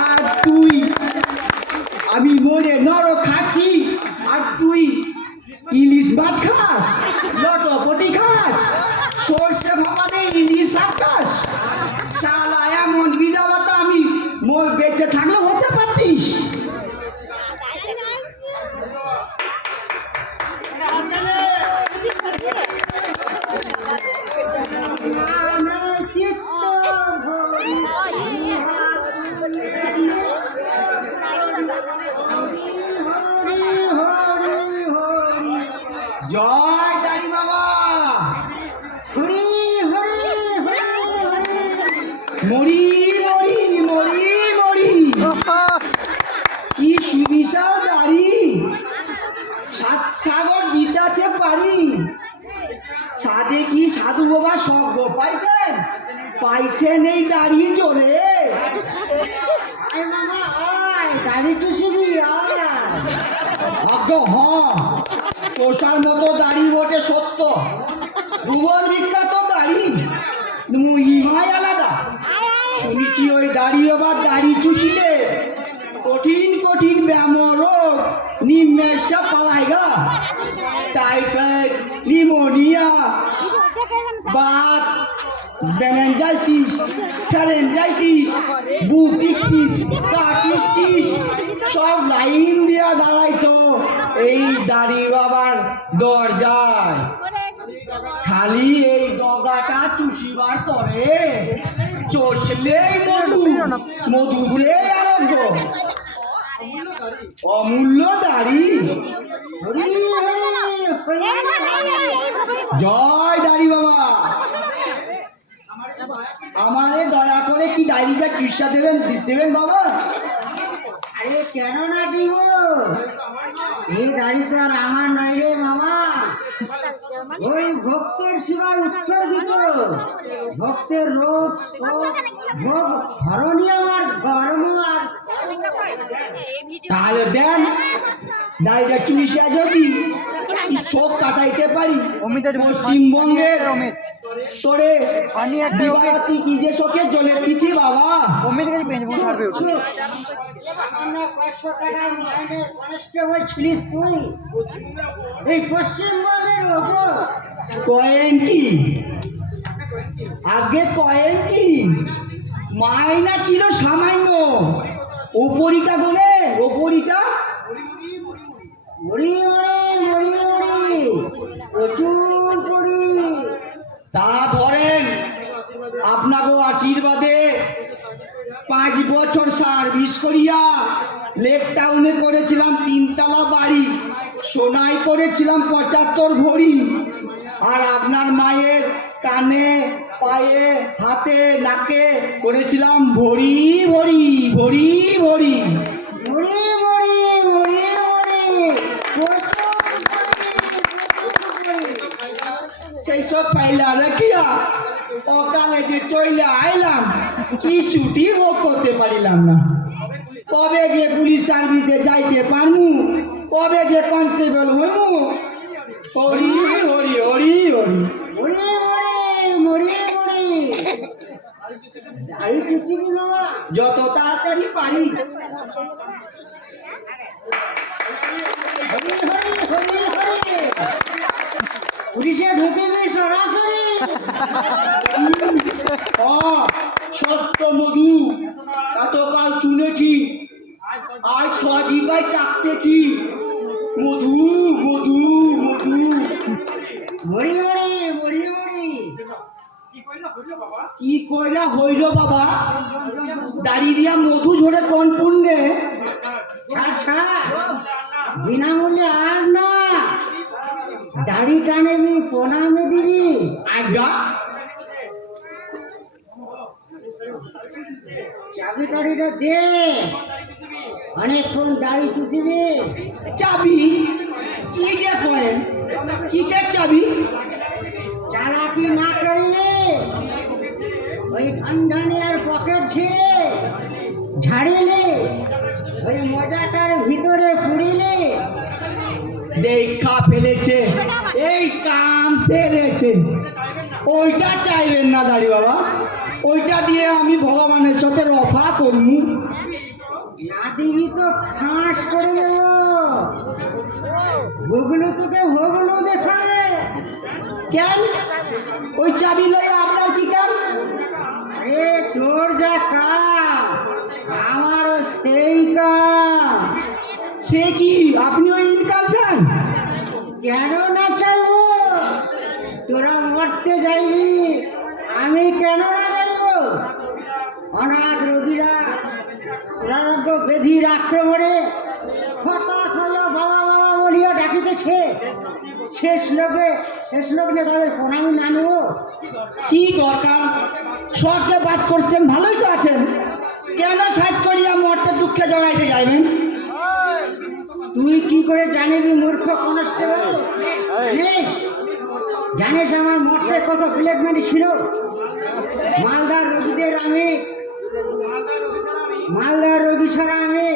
আর তুই আমি মরে নর খাচ্ছি আর তুই ইলিশ মাছ খাস লটপটি খাস সর্ষে ভাপাতে ইলিশ শাক খাস শালা এমন বিধাবাতা আমি বেঁচে থাকলে হতে পারতিস জয় দাড়ি বাবা হরি হরি হরি হরি মরি মরি মরি মরি দাড়ি চুষিলে কঠিন কঠিন ব্যায়াম রোগ নিমেষ পালায় গা, typhoid, pneumonia, Baat, meningitis, pharyngitis, বুকিটিস, কাটিস সব লাইন দিয়া দাঁড়াইতো এই দাড়ি বাবার দরজায়। খালি এই গগাটা চুষিবার তরে চষলেই মধুরে আরোগ্য। অমূল্য দাড়ি। জয় দাড়ি বাবা। আমারে দয়া করে কি দাড়িটা চুষা দেবেন বাবা? আরে কেন না দিব, এই দাড়ি তো আর আমার নয় রে মামা, ওই ভক্তের সেবার উৎসর্গিত। ভক্তের রোগ ভোগ ধরণী আমার ধর্ম। আর তাহলে দেন দাড়িটা চুষা যদি চোখ কাটাইতে পারি পশ্চিমবঙ্গের তোরে বিবাহী কি যে শোকে জ্বলে দিচ্ছি বাবা। এই পশ্চিমবঙ্গের ওপর কয়েন কি আগে কয়েন কি মাইনা ছিল সামান্য, ওপরিটা বলে ওপরিটা প্রচুর পড়ি। তা ধরেন আপনাকেও আশীর্বাদে 5 বছর সার্ভিস করিয়া লেক টাউনে করেছিলাম 3 তলা বাড়ি, সোনাই করেছিলাম 75 ভরি, আর আপনার মায়ের কানে পায়ে হাতে নাকে করেছিলাম ভরি ভরি ভরি ভরি ভরি ভরি ভরি সেই সব পাইলা রাখিয়া অকালে যে চইলা আইলাম, কি ছুটি ভোগ করতে পারিলাম না। কবে যে পুলিশ সার্ভিসে যাইতে পারমু, কবে যে কনস্টেবল হইমু। হরি হরি হরি হরি হরি হরি হরি হরি যত তাড়াতাড়ি পারি। পুলিশে ঢুকে সরাসরি সত্য মধু এতকাল শুনেছি, আজ সজীবাই চাকতেছি। মধু মধু মধু মরি মরি মরি মরি কি কইলা হইল বাবা? দাড়ি দিয়া মধু ঝরে কোন পুণ্যে? বিনামূল্যে আর না, দাড়ি টানেবি প্রণামে দিবি। আজ্ঞা চাবি টাড়িটা দে, অনেকক্ষণ দাড়ি চুষিবি। চাবি কি যে করেন? কিসের চাবি? চালাকি না করিলে ওই ঠান্ডানিয়ার পকেট ছিঁড়ে ঝাড়িলে, ওই মজাটার ভিতরে পুড়িলে দেখা ফেলেছে, এই কাম সেরেছে। ওইটা চাইবেন না দাড়ি বাবা, ওইটা দিয়ে আমি ভগবানের সাথে রফা করব। না দিবি তো ফাঁস করে দেব। ভগলু তোকে ভগলু দেখাবে কেন? ওই চাবি লই আপনার কি কাম? আরে তোর যা কাম আমারও সেই কাম। সে কি আপনি ওই ইনকাম চান? কেন না চাইবো? তোরা মরতে যাইবি, আমি কেন না যাইব? অনাথ রোগীরা দুরারোগ্য ব্যাধির আক্রমণে হতাশ হইয়া বাবা বাবা বলিয়া ডাকিতেছে। শেষ লোকে তাদের প্রণামী না নেব কি দরকার? সরকে বাদ করছেন, ভালোই তো আছেন, কেন সাজ করিয়া মরতে দুঃখে জড়াইতে যাইবেন? তুই কি করে জানিবি মূর্খ কনস্টেবল? জানিস আমার মঠে কত প্লেট মারি ছিল? মালদার রোগী ছাড়া আমি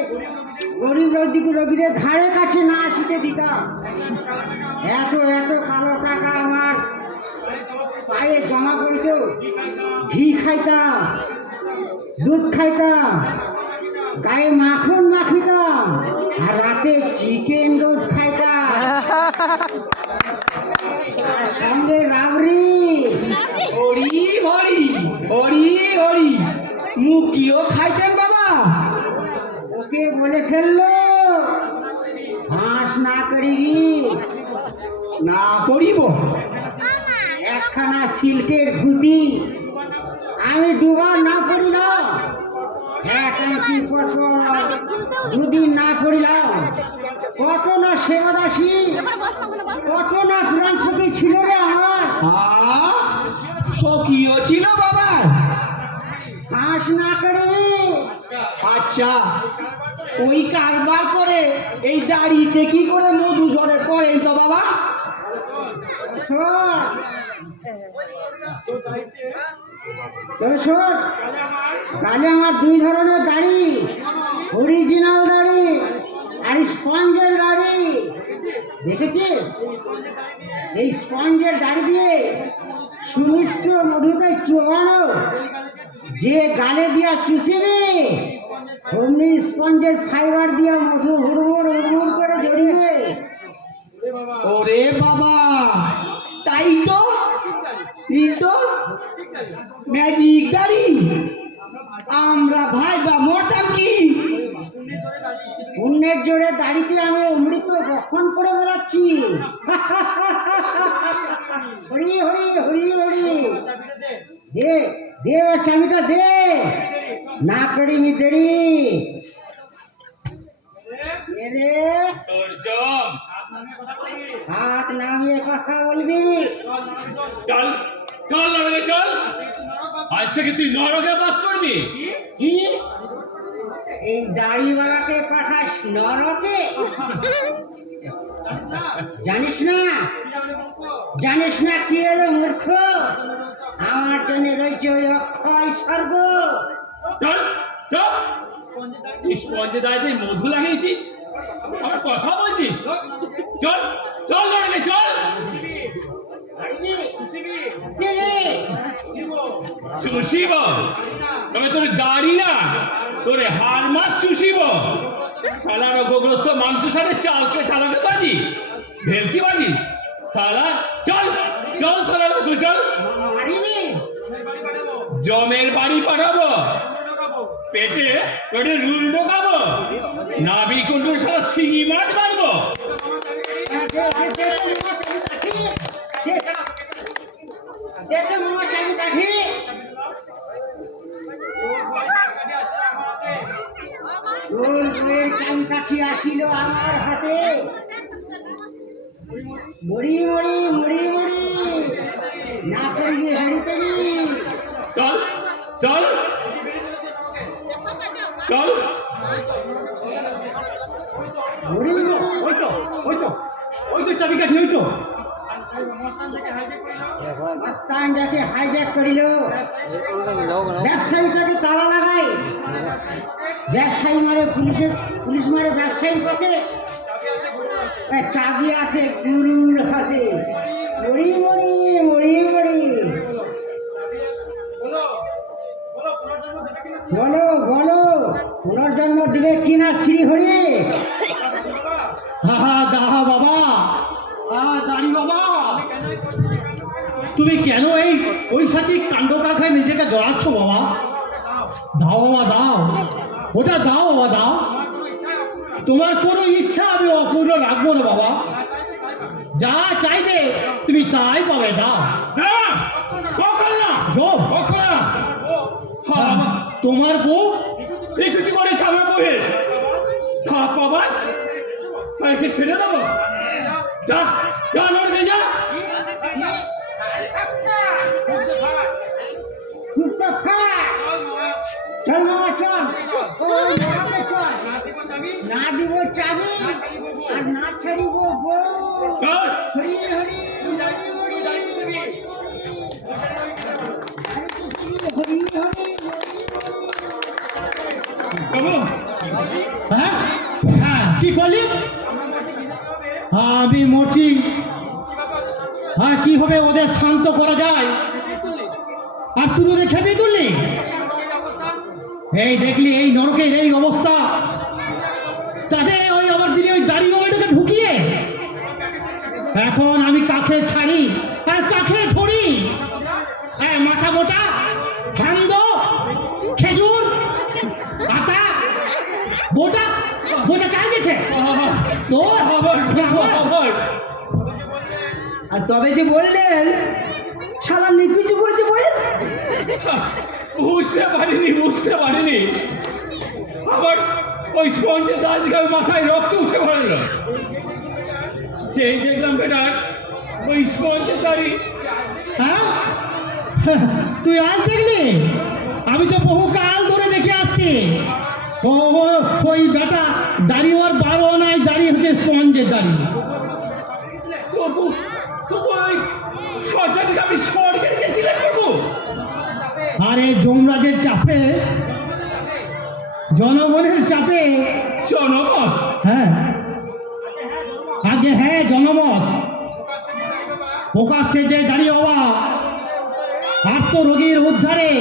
গরিব রোগীদের ধারে কাছে না আসিতে দিতাম। এত এত কালো টাকা আমার পায়ে জমা করিত। ঘি খাইতাম, দুধ খাইতাম, গায়ে মাখন মাখিতাম আর রাতে চিকেন রোজ খাইতাম আর সঙ্গে রাবড়ি হরি হরি হরি হরি মুখিও খাইতেন বাবা। ওকে বলে ফেললো হাঁস না করিবি না করিব। একখানা সিল্কের ধুতি আমি দুবার না পড়িলাম, এক আংটি পটল দুদিন না পড়িলাম, কত না সেবাদাসী কত না পুরাণ সখী ছিল রে আমার। সখীও ছিল বাবা। হাঁস না করবি আচ্ছা, ওই কারবার করে এই দাড়িতে কি করে মধু ঝরে করেন তো বাবা? শোন তবে শোন, গালে আমার দুই ধরনের দাড়ি, অরিজিনাল দাড়ি আর স্পঞ্জের দাড়ি। দেখেছিস এই স্পঞ্জের দাড়ি দিয়ে সুমিষ্ট মধুকে চোবানো, যে গালে দিয়া চুষিবি অমনি স্পঞ্জের ফাইবার দিয়া মধু হুড়মুড় হুড়মুড় করে জড়িয়ে। ওরে বাবা, তাই তো, এই তো ম্যাজিক দাড়ি। আমরা ভাই বা মরতাম কি? পুণ্যের জোরে দাড়িতে আমি অমৃত রক্ষণ করে বেড়াচ্ছি। হরি হরি হরি হরি, দে দে ওর চাবিটা দে, না করিনি দেরি। হাত নামিয়ে কথা বলবি। চল চল নরকে চল, আজ থেকে তুই নরকে বাস করবি। কি এই দাড়িওয়ালাকে পাঠাস নরকে? জানিস না, জানিস না কি হলো মূর্খ? আমার জন্য রয়েছে ওই অক্ষয় স্বর্গ। চল চল, স্পঞ্জে দাঁড়িয়ে মধু লাগিয়েছিস, আমার কথা বলছিস? চল চল নরকে চল। চুষিব তবে তোর দাড়ি না, তোরে হার মাস চুষিব। সালা রোগগ্রস্ত মানুষের সাথে চালকে চালাতে পারি, ভেলকি বাজি সালা। চল চল তোরা চল, জমের বাড়ি পাঠাবো, পেটে পেটে রুল ঢোকাবো, নাবি কুণ্ডুর সারা শিঙি মাছ মারবো। আসিল আমার হাতে, মরি মরি মরি মরি না করিবি হারিতে। চল চল চল, মরি ওই তো ওই তো ওই তো চাবিকাঠি, ওই তো মাস্তান যাকে হাইজ্যাক করিল, ব্যবসায়ীটাকে তালা লাগাই, ব্যবসায়ী মারে পুলিশের, পুলিশ মারে ব্যবসায়ীর পথে, চাবি আছে গুরুর হাতে। মরি মরি মরি মরি, বলো বলো পুনর্জন্ম দিবে কিনা শ্রী হরি? হা দাহা বাবা, দাড়ি বাবা, তুমি কেন এই ঐশাচিক কাণ্ড কারখায় নিজেকে জড়াচ্ছ বাবা? দাও বাবা দাও, ওটা দাও বাবা দাও। তোমার কোনো ইচ্ছা আমি অপূর্ণ রাখবো না বাবা, যা চাইবে তুমি তাই পাবে, দাও। তোমার বউ একটু কি করে ছাড়া বহে বাবাজ মাইকে ছেড়ে দেবো। যা যা নড়কে যা। চল মামা চল, চল, না দিব চাবি আর না ছাড়িব বউ। চল হরি হরি হরি হরি। বাবু, হ্যাঁ হ্যাঁ কি বলি? আমি মরছি, হ্যাঁ কি হবে ওদের শান্ত করা যায়? আর তুই ওদের খেপে তুললি, এই দেখলি এই নরকের এই অবস্থা, এখন আমি কাকে ছাড়ি আর কাকে ধরি? হ্যাঁ, মাথা মোটা, খান্দ, খেজুর, আটা, বোটা, বোটা কার গেছে? তোর খবর খবর আর তবে যে বললেন শালা নিকুচু করেছে বলেন, বুঝতে পারিনি আবার ওই স্পঞ্জে গাছ গাছ মাথায় রক্ত উঠে পড়ল। সেই দেখলাম বেটার ওই স্পঞ্জে দাঁড়ি। হ্যাঁ, তুই আজ দেখলি? আমি তো বহু কাল ধরে দেখে আসছি। ওই বেটা দাড়ি ওর 12 নাই, দাড়ি হচ্ছে স্পঞ্জের দাড়ি। তবু ওই শয়তানকে আমি স্বর্গে গেছিলাম বাবু। আর এই যমরাজের চাপে, জনগণের চাপে, জনমত হ্যাঁ আগে, হ্যাঁ জনমত প্রকাশ্যে যে দাঁড়িয়ে হওয়া আত্মরোগীর উদ্ধারে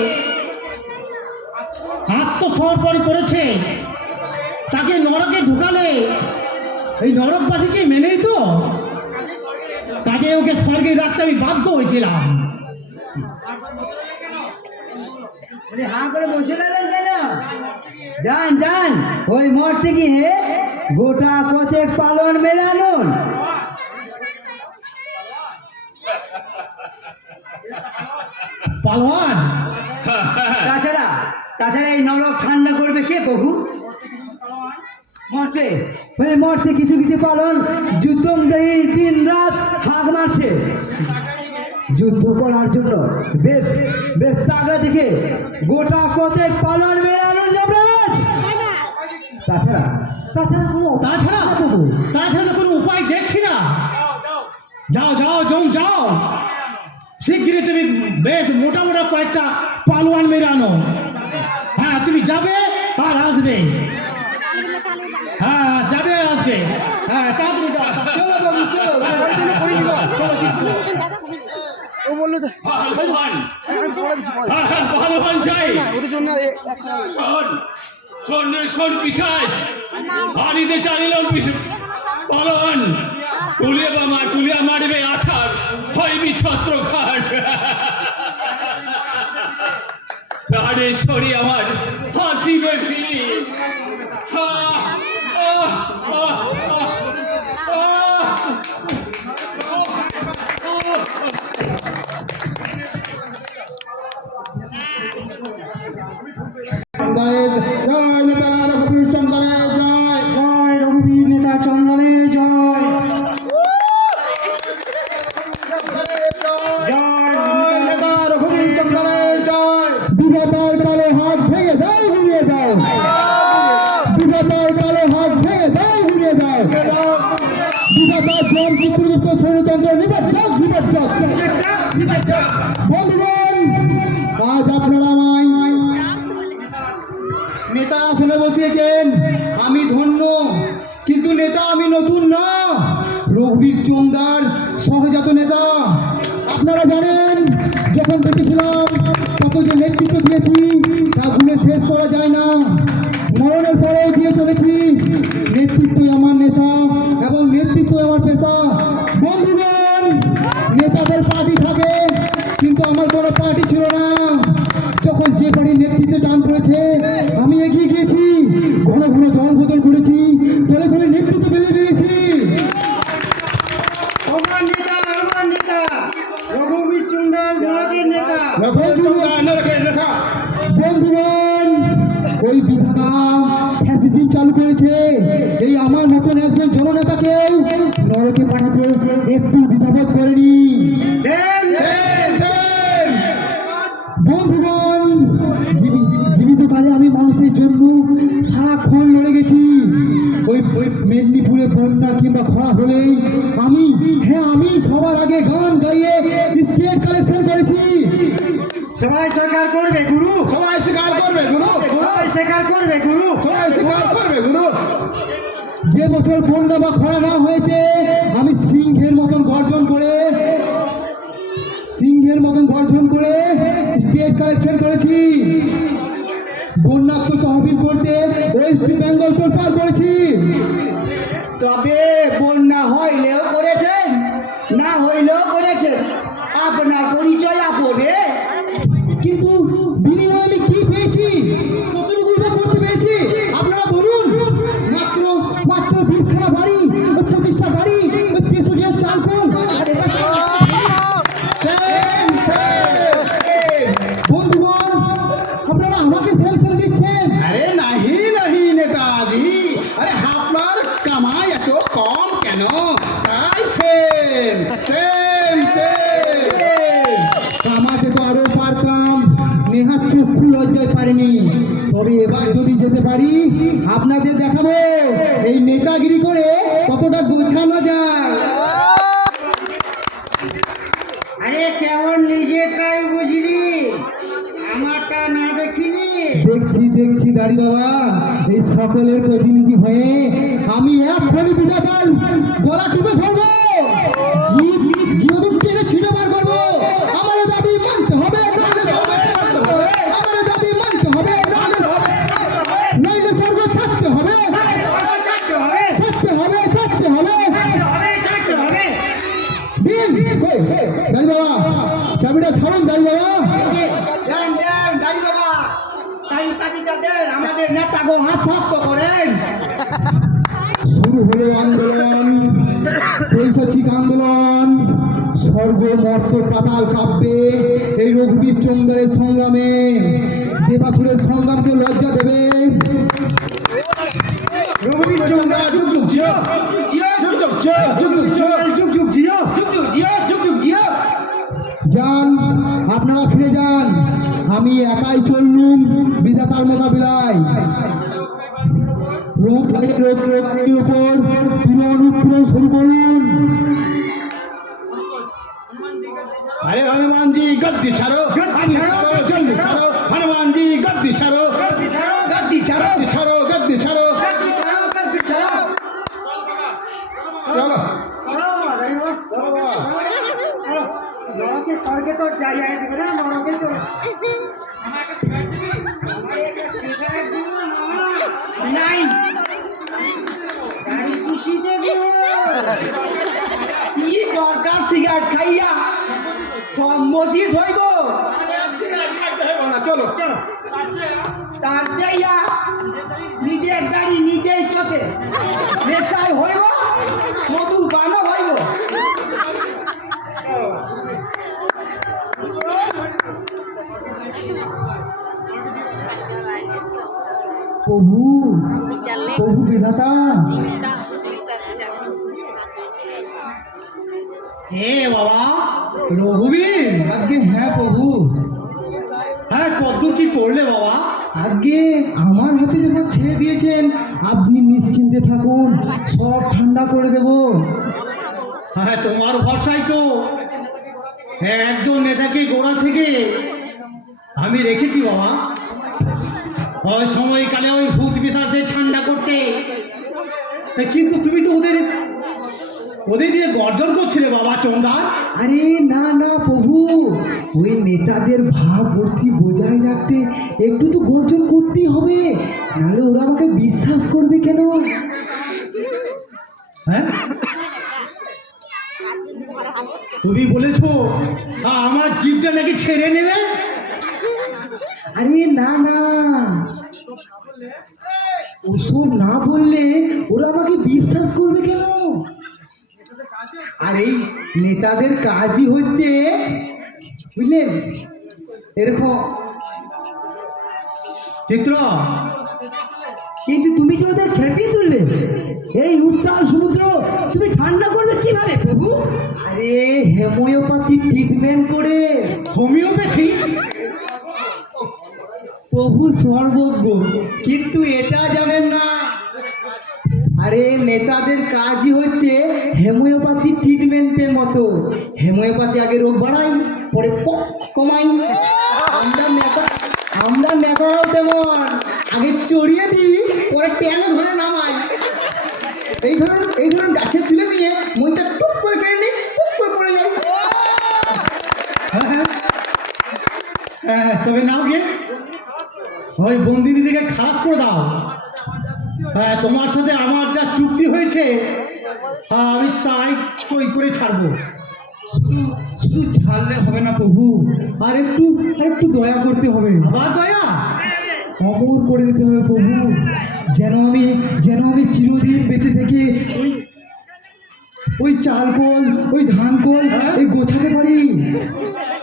আত্মসমর্পণ করেছে, তাকে নরকে ঢুকালে এই নরকবাসীকে মেনে নিত। কাজে ওকে স্বর্গে রাখতে আমি বাধ্য হয়েছিলাম। হাঁ করে বসে গেলেন কেন? যান যান, ওই মঠে গিয়ে গোটা কতেক পালন মেলানুন। পালোয়ান, তাছাড়া তাছাড়া এই নরক ঠান্ডা করবে কে প্রভু? মঠে, ওই মঠে কিছু কিছু পালন যুদ্ধম দেহি দিন রাত হাঁক মারছে যুদ্ধ করার জন্য। বেশ বেশ তাগড়া দিকে গোটা কতেক পালন মেলানুন যমরাজ। তাছাড়া তাছাড়া কোনো তাছাড়া প্রভু, তাছাড়া তো কোনো উপায় দেখছি না। যাও যাও জম যাও, শিগগিরই তুমি বেশ মোটা মোটা কয়েকটা পালোয়ান মেরে আনো। হ্যাঁ, তুমি যাবে আর আসবে। হ্যাঁ, যাবে আর আসবে। হ্যাঁ, তাড়াতাড়ি যাও। চলো বাবু, চলো। চলো, চলো। ও বললো যে ভালোবান আমি পড়ে দিচ্ছি, পড়ে দিচ্ছি। ভালোবান চাই। ওদের জন্য আর শোন পিসাজ বাড়িতে চালিলাম পালন তুলিয়া মারবে আছাড় হইবি ছত্রঘাট। প্রাণেশ্বরী আমার হাসিবে ফিরি। জয় নেতা রঘুবীর চন্দনের জয়। জয় রঘুবীর নেতা চন্দনের জয়। জয় নেতা রঘুবীর চন্দনের জয়। বিগতর কালো হাত ভেঙে দাও, ঘুরিয়ে দাও। বিগতর কালো হাত ভেঙে দাও, ঘুরিয়ে দাও। বিগতর জন চিত্রগুপ্ত ষড়যন্ত্র নিবাচক নিবাচক। বন্ধুগণ, আজ আপনারা আমায় নেতা আসনে বসিয়েছেন, আমি ধন্য। কিন্তু নেতা আমি নতুন না, রঘুবীর চন্দার সহজাত নেতা। আপনারা জানেন, যখন দেখেছিলাম কত যে নেতৃত্ব দিয়েছি তা গুণে শেষ করা যায় না। মরণের পরেও দিয়ে চলেছি। নেতৃত্বই আমার নেশা এবং নেতৃত্বই আমার পেশা। বন্ধুগণ, নেতাদের পার্টি থাকে, কিন্তু আমার কোনো পার্টি ছিল না। যখন যে পার্টির নেতৃত্বে টান পড়েছে আমি এগিয়ে গিয়েছি, ঘন ঘন দল বদল করেছি, দলে দলে নেতৃত্ব বেলে বেড়েছি। আমার নেতা রঘুবীর চন্দ্র নেতা। বন্ধুগণ, ওই বিধাতা ফ্যাসিজম চালু করেছে। এই আমার মতন একজন জননেতাকেও নরকে পাঠাতে একটু দ্বিধাবোধ করেনি। বন্ধুগণ, জীবিত কালে আমি মানুষের জন্য সারাক্ষণ লড়ে গেছি। ওই মেদিনীপুরে বন্যা কিংবা খরা হলেই আমি সবার আগে গান গাইয়ে স্টেট কালেকশন করেছি। সবাই স্বীকার করবে গুরু, সবাই স্বীকার করবে গুরু, সবাই স্বীকার করবে গুরু, সবাই স্বীকার করবে গুরু। যে বছর বন্যা বা খরা না হয়েছে আমি সিংহের মতন গর্জন করে স্টেট কালেকশন করেছি। বন্যাক্ত তহবিল করতে ওয়েস্ট বেঙ্গল তোলপাড় করেছি। তবে বন্যা হইলেও করেছেন আপনাদের দেখাবো এই নেতাগিরি করে কতটা গোছানো যায়। আরে কেমন নিজেটাই বুঝলি, আমারটা না দেখিনি? দেখছি দাড়ি বাবা, এই সকলের প্রতিনিধি হয়ে আমি এক্ষুনি বিধাতার গলা টিপে ধরবো, জীব টেনে ছিটে বার করবো। আমার দাবি মানতে হবে, আমার দাবি মানতে হবে, নইলে স্বর্গ ছাড়তে হবে, ছাড়তে হবে। দিন কই দাড়ি বাবা, চাবিটা ছাড়ুন দাড়ি বাবা। দাড়ি বাবা, চাবিটা দেন, আমাদের নেতা গো হাত শক্ত করেন। শুরু হলো আন্দোলন, পৈশাচিক আন্দোলন, স্বর্গ মর্ত পাতাল কাঁপবে এই রঘুবীর চন্দ্রের সংগ্রামে। দেবাসুরের সংগ্রামকে লজ্জা দেবে রঘুবীর চন্দ্র। যান, আপনারা ফিরে যান, আমি একাই চললুম বিধাতার মোকাবিলায়। রোগের উপর পূরণ উত্তরণ শুরু করুন। अरे हनुमान जी गद्दी छाड़ो, जल्दी छाड़ो, हनुमान जी गद्दी छाड़ो, गद्दी छाड़ो। चलो সিগারেট খাইয়া কম বসিস হইব, चलो তার চাইয়া নিজের গাড়ি নিজেই চষে নেশায় হইব, মধু বানো হইব। প্রভু প্রভু বিধাতা, হে বাবা রঘুবীর, আজকে হ্যাঁ প্রভু, হ্যাঁ কদ্দূর কি করলে বাবা? আজকে আমার হাতে যখন ছেড়ে দিয়েছেন, আপনি নিশ্চিন্তে থাকুন, সব ঠান্ডা করে দেব। হ্যাঁ তোমার ভরসায় তো হ্যাঁ একজন নেতাকে গোড়া থেকে আমি রেখেছি বাবা। ওই সময়কালে ওই ভূত পিশাচদের ঠান্ডা করতে, কিন্তু তুমি তো ওদের দিয়ে গর্জন করছিলে বাবা চন্দার। আরে না না প্রভু, ওই নেতাদের ভাবমূর্তি বজায় রাখতে একটু তো গর্জন করতেই হবে, নাহলে ওরা আমাকে বিশ্বাস করবে কেন? হ্যাঁ তুমি বলেছো আমার জিভটা নাকি ছেড়ে নেবে। আরে না না, ওসব না বললে ওরা আমাকে বিশ্বাস করবে কেন? আর এই নেতাদের কাজই হচ্ছে বুঝলেন এরকম চিত্র, কিন্তু তুমি কি ওদের খেপিয়ে তুললে? এই উত্তাল সমুদ্র তুমি ঠান্ডা করবে কিভাবে প্রভু? আরে হোমিওপ্যাথি ট্রিটমেন্ট করে। হোমিওপ্যাথি? প্রভু সর্বজ্ঞ, কিন্তু এটা জানেন না। আরে নেতাদের কাজই হচ্ছে হোমিওপ্যাথি ট্রিটমেন্টের মতো। হোমিওপ্যাথি আগে রোগ বাড়াই, পরে কমাই। আমরা নেতারাও তেমন, আগে চড়িয়ে দিই, পরে টেনে ধরে নামাই। এই ধরুন গাছে তুলে দিয়ে মইটা টুক করে কেড়ে নিই, টুক করে পড়ে যাই। হ্যাঁ তবে নাও গিয়ে ওই বন্দিনীদিকে খারাপ করে দাও। হ্যাঁ তোমার সাথে আমার যা চুক্তি হয়েছে আমি তাই সই করে ছাড়বো। শুধু ছাড়লে হবে না প্রভু, আর একটু দয়া করতে হবে। আবার দয়া? অমর করে দিতে হবে প্রভু, যেন আমি চিরদিন বেঁচে থেকে ওই চাল কল, ওই ধান কল এই গোছাতে পারি।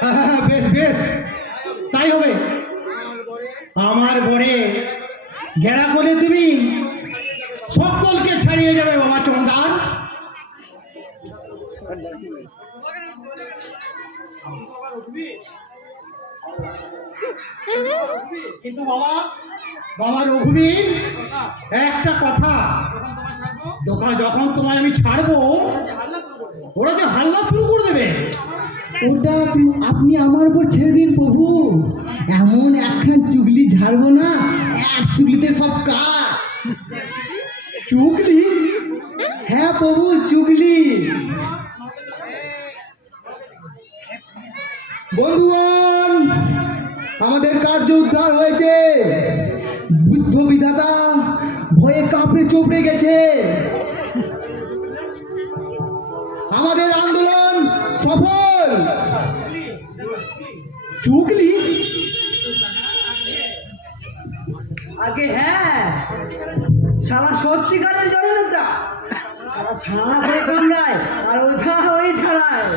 হ্যাঁ বেশ বেশ তাই হবে। আমার ঘরে ঘেরা করে তুমি সকলকে ছাড়িয়ে যাবে বাবা চন্দান। কিন্তু বাবা বাবা রঘুবীর, একটা কথা, যখন তোমায় আমি ছাড়বো ওরা যে হাল্লা শুরু করে দেবে। ওটা আপনি আমার উপর ছেড়ে দিন প্রভু, এমন একখান চুগলি ঝাড়বো না, এক চুগলিতে সব কাজ। চুগলি? হ্যাঁ প্রভু, চুগলি। বন্ধুগণ, আমাদের কার্য উদ্ধার হয়েছে। বুদ্ধ বিধাতা ভয়ে কাঁপড়ে চোপড়ে গেছে। আমাদের আন্দোলন সফল। চুগলি? আগে হ্যাঁ, সারা সত্যিকারের জননেতা, সারা করে কামড়ায় আর ওঝা হয়ে ছাড়ায়।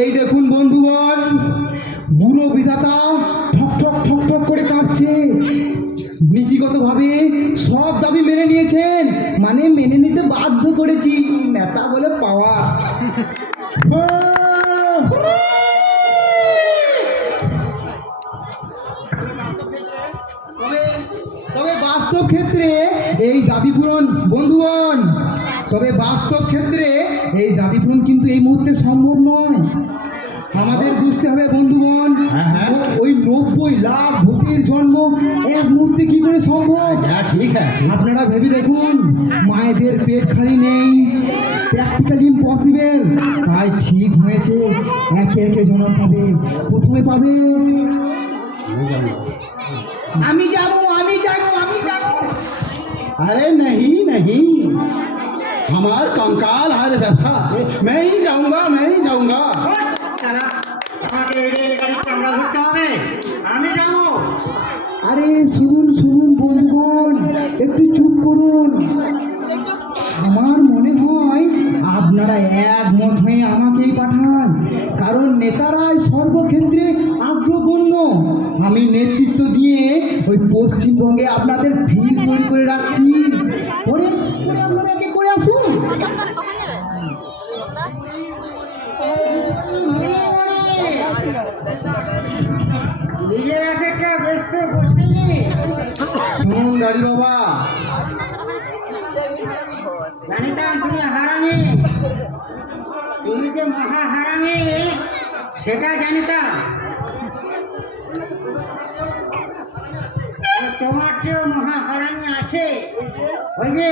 এই দেখুন বন্ধুগণ, বুড়ো বিধাতা ঠক ঠক ঠক ঠক করে কাঁপছে। নীতিগতভাবে সব দাবি মেনে নিয়েছেন, মানে মেনে নিতে বাধ্য করেছি, নেতা বলে পাওয়া। তবে বাস্তব ক্ষেত্রে এই দাবি পূরণ, বন্ধুগণ, তবে বাস্তব ক্ষেত্রে এই দাবি পূরণ কিন্তু এই মুহূর্তে সম্ভব নয়। আমাদের বুঝতে হবে বন্ধুগণ, ওই 90 লাখ ভোটের জন্ম এক মুহূর্তে কি করে সম্ভব? হ্যাঁ ঠিক আছে। আপনারা ভেবে দেখুন, মায়েদের পেট খালি নেই, প্র্যাকটিক্যালি ইম্পসিবল। তাই ঠিক হয়েছে, একে একে জন পাবে, প্রথমে পাবে। আমি যাব, আমি যাব, আমি যাব। अरे नहीं नहीं, हमार कंकाल हर व्यवसा है, मैं ही जाऊंगा, मैं ही जाऊंगा। আমাকে রেলগাড়ির চামড়া ধরতে হবে, আমি যাবো। আরে শুনুন শুনুন বন্ধুগণ, একটু চুপ করুন। আমার মনে হয় আপনারা একমত হয়ে আমাকেই পাঠান, কারণ নেতারাই সর্বক্ষেত্রে আগ্রগণ্য। আমি নেতৃত্ব দিয়ে ওই পশ্চিমবঙ্গে আপনাদের ভিড় তৈরি করে রাখছি। পরে আপনারা একে করে আসুন। নিজের এক একটা ব্যস্ত বসেনি। শুনুন দাড়ি বাবা, জানিতাম তুমি হারামি, তুমি যে মহা হারামি সেটা জানিতাম। তোমার চেয়েও মহা হারামি আছে, ওই যে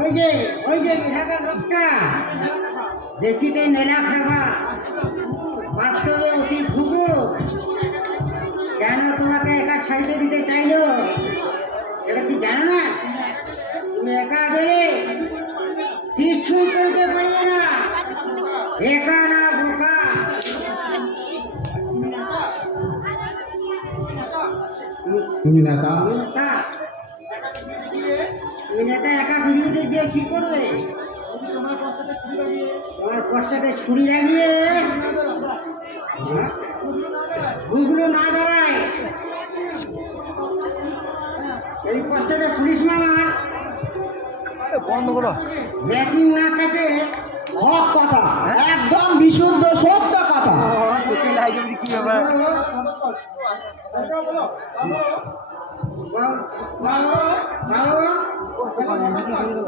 ওই যে ওই যে বিধাতার লোকটা, দেখিতে নেলা খাবা, বাস্তবে অতি ভুগু। কেন তোমাকে একা ছাড়িতে দিতে চাইলো এটা কি জানো না? তুমি একা গেলে কিছু করতে পারবে না, একা না বোকা। তুমি নেতা, তুমি নেতা একা পৃথিবীতে গিয়ে কি করবে? তোমার কষ্টকে ছুরি লাগিয়ে গুলো না দাঁড়ায়, এই কষ্টকে পুলিশ মামার বন্ধ করো। ব্যাকিং না থাকে হক কথা, একদম বিশুদ্ধ সত্য কথা। কি ব্যাপার?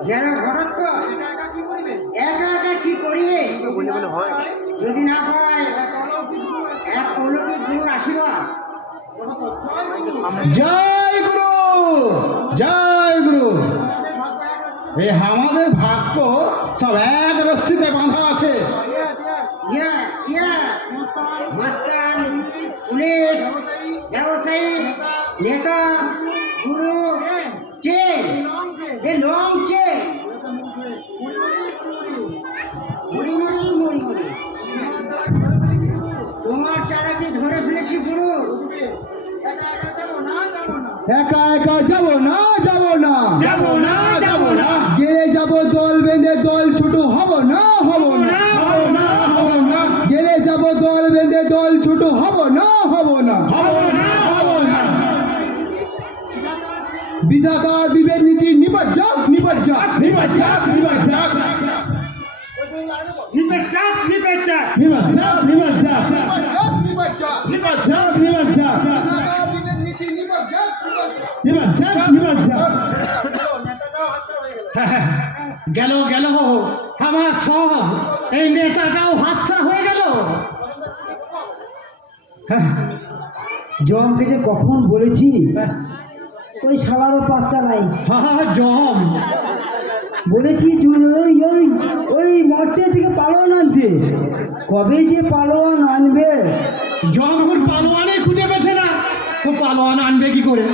যারা হঠাৎ একা একা কি করিবে যদি না পায় এক অলৌকিক গুরুর আশীর্বাদ। জয় গুরু, জয় গুরু। এই আমাদের ভাগ্য সব এক রশ্মিতে বাঁধা আছে। মাস্টার, পুলিশ, ব্যবসায়ী, নেতা, গুরু, চেন, এ লং চেন, মুড়ি মুড়ি মুড়ি মুড়ি। তোমার চারাকে ধরে ফেলেছি গুরু। একা একা যাব না, যাব না, যাব না, যাব না, গেলে যাব দল বেঁধে, দল ছোট হব না, হব না, হব না, হব না, গেলে যাব দল বেঁধে, দল ছোট হব না, হব না, হব না, হব না। বিধাতার বিভেদ নীতি নিপাত যাক, নিপাত যাক, নিপাত যাক, নিপাত যাক, নিপাত যাক, নিপাত যাক, নিপাত যাক, নিপাত যাক। নিবাজ্জাক নিবাজ্জাক নিবাজ্জাক নিবাজ্জাক গেল গেল আমার সব, এই নেতাটাও হাতছাড়া হয়ে গেল। জমকে যে কখন বলেছি, ওই শালারও পাত্তা নাই। জম বলেছি ওই ওই ওই মর্তে থেকে পালোয়ান আনতে, কবে যে পালোয়ান আনবে? জম এখন পালোয়ানে খুঁজে পেছে না, তো পালোয়ান আনবে কি করে?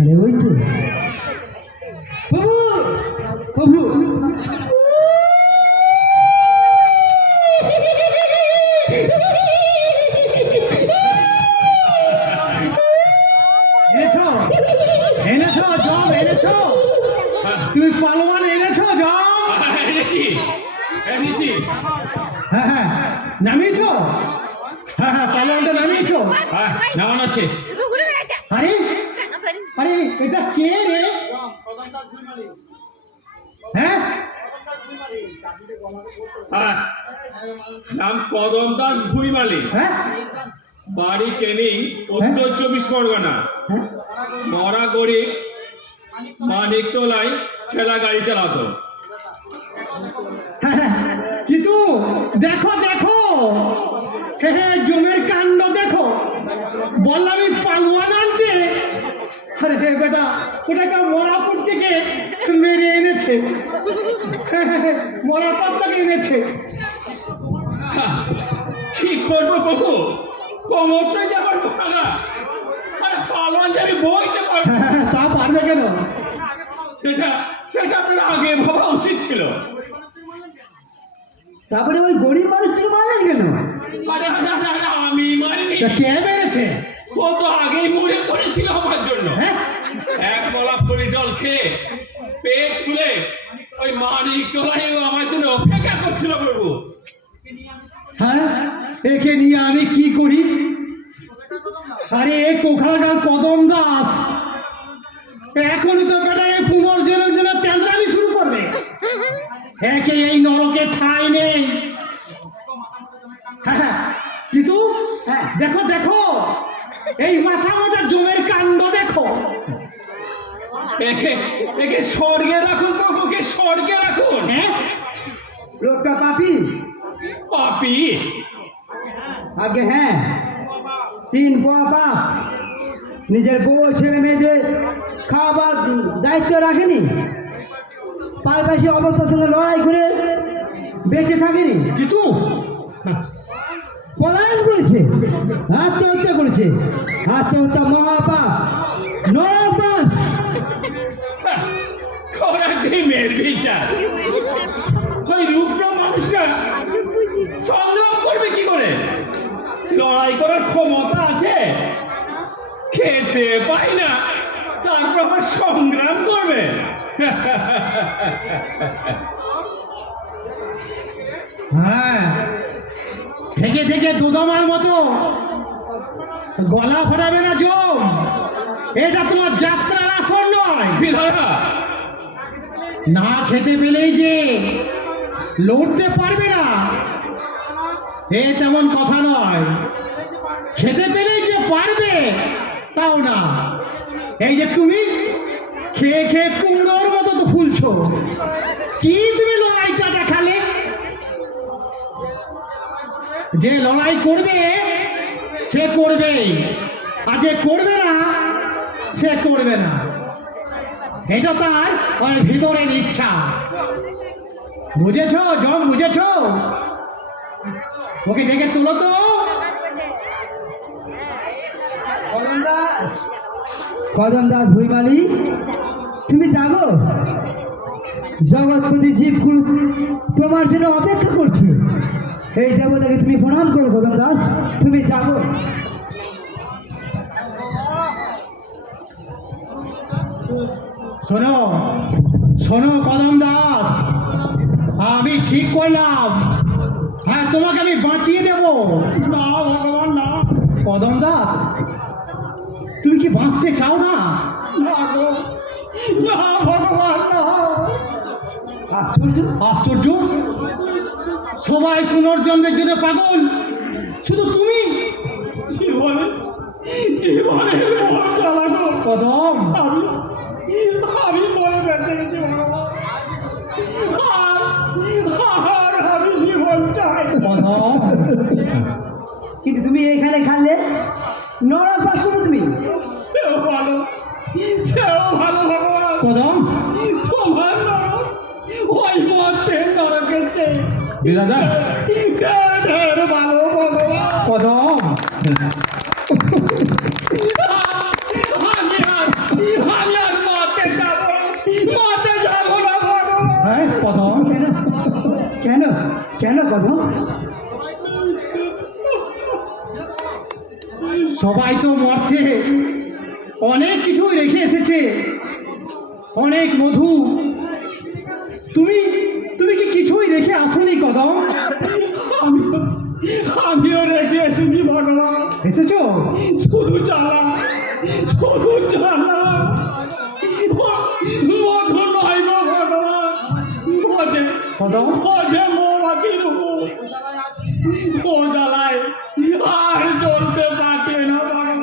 আরে ওই তো বাবু বাবু, এনেছো এনেছো জম এনেছো, তুমি পালোয়ান এনেছো জম? এনেছি এনেছি। হ্যাঁ হ্যাঁ নামিয়েছো, হ্যাঁ হ্যাঁ পালোয়ানটা নামিয়েছো। হ্যাঁ নামান আছে। আরে আরে এটা কে রে? হ্যাঁ হ্যাঁ নাম কদম দাস ভুইমালি, হ্যাঁ বাড়ি কেনেই, উত্তর 24 পরগনা। মরা গরিব, মানিকতলায় ঠেলা গাড়ি চালাতো। কিন্তু দেখো দেখো, হে হে জমের কাণ্ড দেখো, বললাম এই পালোয়ান আনতে, আরে হে বেটা ওটাকে মরাপুর থেকে মেরে এনেছে, মরাপুর থেকে এনেছে। কি করবো বাবু, কোমরটা যাবার ভাঙা, আরে পালোয়ান যে আমি বইতে পারবো তা পারবে কেন? সেটা সেটা আপনার আগে ভাবা উচিত ছিল। তারপরে ওই গরিব মানুষটাকে মারলেন কেন? আরে আরে আরে আরে, আমি মারিনি, তা কে মেরেছে? ও তো আগেই মরে পড়েছিল আমার জন্য। হ্যাঁ এক গোলাপ করে জল খেয়ে পেট খুলে ওই মানিকতলায় ও আমার জন্য অপেক্ষা করছিল বাবু। হ্যাঁ একে নিয়ে আমি কি করি? আরে কোখাগার কদম দাস এখনই তো বেটা এই পুনর্জন্মের জন্য তেন্দ্রামি শুরু করবে। একে এই নরকে ঠাঁই নেই। হ্যাঁ কিন্তু দেখো দেখো, এই মাথা মাথা জমের কাণ্ড দেখো। একে একে স্বর্গে রাখুন বাবু, কে স্বর্গে রাখুন। হ্যাঁ লোকটা পাপি, পাপি আগে হ্যাঁ 3 পোয়া পাপ, নিজের বউ ছেলে মেয়েদের খাবার দায়িত্ব রাখেনি, পাশাপাশি অবস্থার সঙ্গে লড়াই করে বেঁচে থাকেনি, কিন্তু পলায়ন করেছে, আত্মহত্যা করেছে। আত্মহত্যা মহাপাপ, নরকবাস। ওরা ডিমের বিচার, ওই রূপরা মানুষটা সংগ্রাম করবে কি করে? লড়াই করার ক্ষমতা আছে, খেতে পাই না, তারপর আবার সংগ্রাম করবে। হ্যাঁ থেকে থেকে দুদমার মতো গলা ফাটাবে না জম, এটা তোমার যাত্রার আসর নয়। বিধাতা না খেতে পেলেই যে লড়তে পারবে না এ তেমন কথা নয়, খেতে পেলেই যে পারবে তাও না। এই যে তুমি খেয়ে খেয়ে কুমড়োর মতো তো ফুলছো, কি তুমি লড়াইটা দেখালে? যে লড়াই করবে সে করবেই, আর যে করবে না সে করবে না, এটা তার ওই ভিতরের ইচ্ছা। বুঝেছো জম, বুঝেছো? ওকে ডেকে তুলো তো। কদম দাস ভুইমালি, তুমি জাগো, জগৎপতি জীবগুলো তোমার জন্য অপেক্ষা করছে। এই দেবতাকে তুমি প্রণাম করো কদম দাস, তুমি জাগো। শোনো শোনো কদম দাস, আমি ঠিক করলাম, হ্যাঁ তোমাকে আমি বাঁচিয়ে দেব। না ভগবান না। কদম দাস তুমি কি বাঁচতে চাও না? না গো, না ভগবান না। আশ্চর্য। আশ্চর্য, সবাই পুনর্জন্মের জন্য পাগল, শুধু তুমি। জীবনের মন জ্বালানো কদম, আমি মনে বেঁচে গেছি ভগবান। আর আমি জীবন চাই। কদম, কিন্তু তুমি এখানে খালে নরক বাস করো তুমি। সেও ভালো ভগবান। কদম, তোমার নরক ওই মধ্যে নরকের চেয়ে বিরাজা, ঢের ভালো ভগবান। কদম, আমি আর মতে যাব না ভগবান। হ্যাঁ কদম, কেন কেন কদম? সবাই তো মর্তে অনেক কিছুই রেখে এসেছে, অনেক মধু। তুমি তুমি কি কিছুই রেখে আসোনি কদম? আমিও রেখে এসেছি ভগবান। এসেছো? শুধু চালা মধু নয় গো ভগবান। কদম, ওজে মৌমাছির ও জ্বালায় আর চলতে পারছে না ভগবান।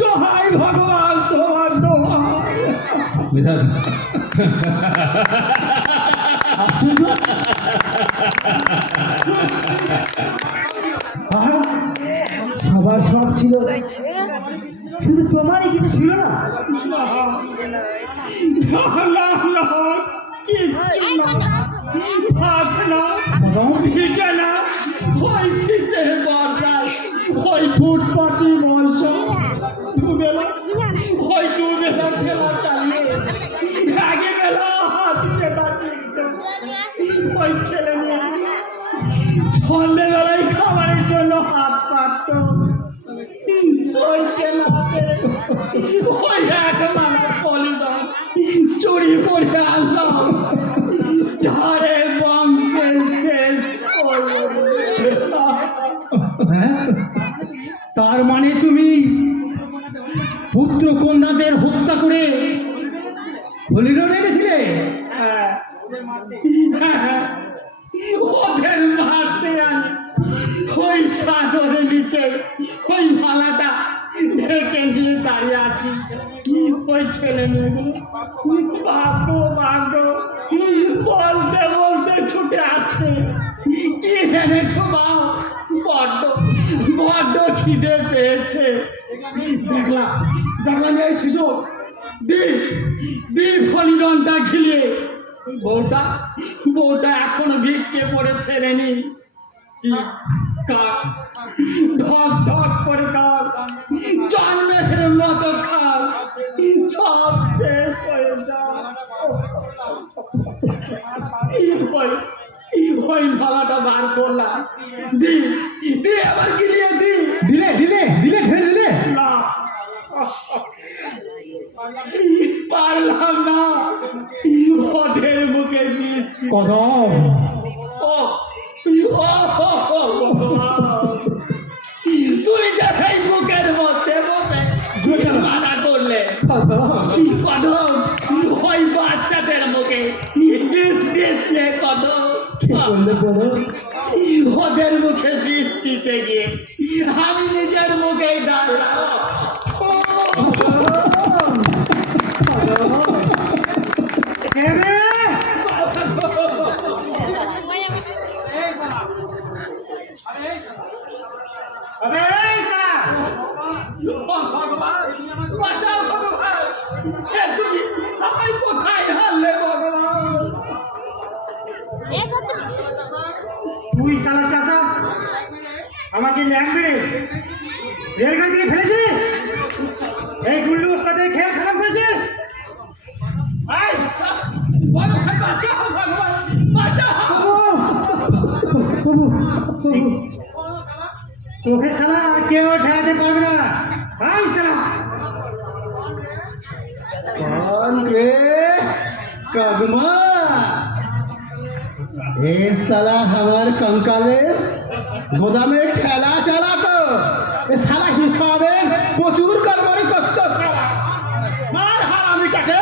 দোহাই ভগবান, তোমার দোহাই। বিরাজা, আহা, সবার সব ছিল, শুধু তোমারই কিছু ছিল না। ফুটপাতি বর্ষা দুবেলা ওই দুবেলা খেলা চালিয়ে আগে বেলা হাতিতে ওই ছেলে মেয়ে সন্ধ্যেবেলায় খাবারের জন্য হাত পাতত সইতে না পেরে ওই এক মানা পলিদন চুরি করে আনলাম ঝড়ে বংশের শেষ হ্যাঁ, তার মানে তুমি পুত্র কন্যাদের হত্যা করে হলিল নেমেছিলে? ওদের মারতে আনি ওই সাদরের নিচে ওই মালাটা ঢেকে নিয়ে দাঁড়িয়ে আছি। ওই ছেলে মেয়েগুলো ভাগ্য বলতে বলতে ছুটে আসছে। কি এনেছো মা? বড্ড খিদে পেয়েছে। দেখলাম এই সুযোগ দি ফলিডনটা খিলিয়ে বউটা এখনো ভিক্ষে করে ফেরেনি। ঢক ঢক করে কাজ জন্মের মতো খাল সব শেষ হয়ে যায়। ওই মালাটা বার করলাম, দি আবার গিলিয়ে দিলে দিলে দিলে ঢেলে দিলে? না পারলাম না। ওদের মুখে কদম, তুমি যাই বুকের মধ্যে বসে মানা করলে কদম ওই বাচ্চাদের মুখে কদম ওদের মুখে বিষ দিতে গিয়ে আমি নিজের মুখে ডাললাম। তুমি আমায় কোথায় হারলে ভগবান? তুই শালা চাষা আমাকে ল্যাংড়ে রেলগাড়ি থেকে ফেলেছিস? এই গুল্লু ওস্তাদের খেয়াল খারাপ করেছিস? তোকে শালা আর কেউ ঠেকাতে পারবে না। আই শালা कौन रे कदमा ए साला हमार कंकाले गोदामे ठेला चला तो ए साला हिसाबे प्रचुर करबारी करते साला मार हारामी टाके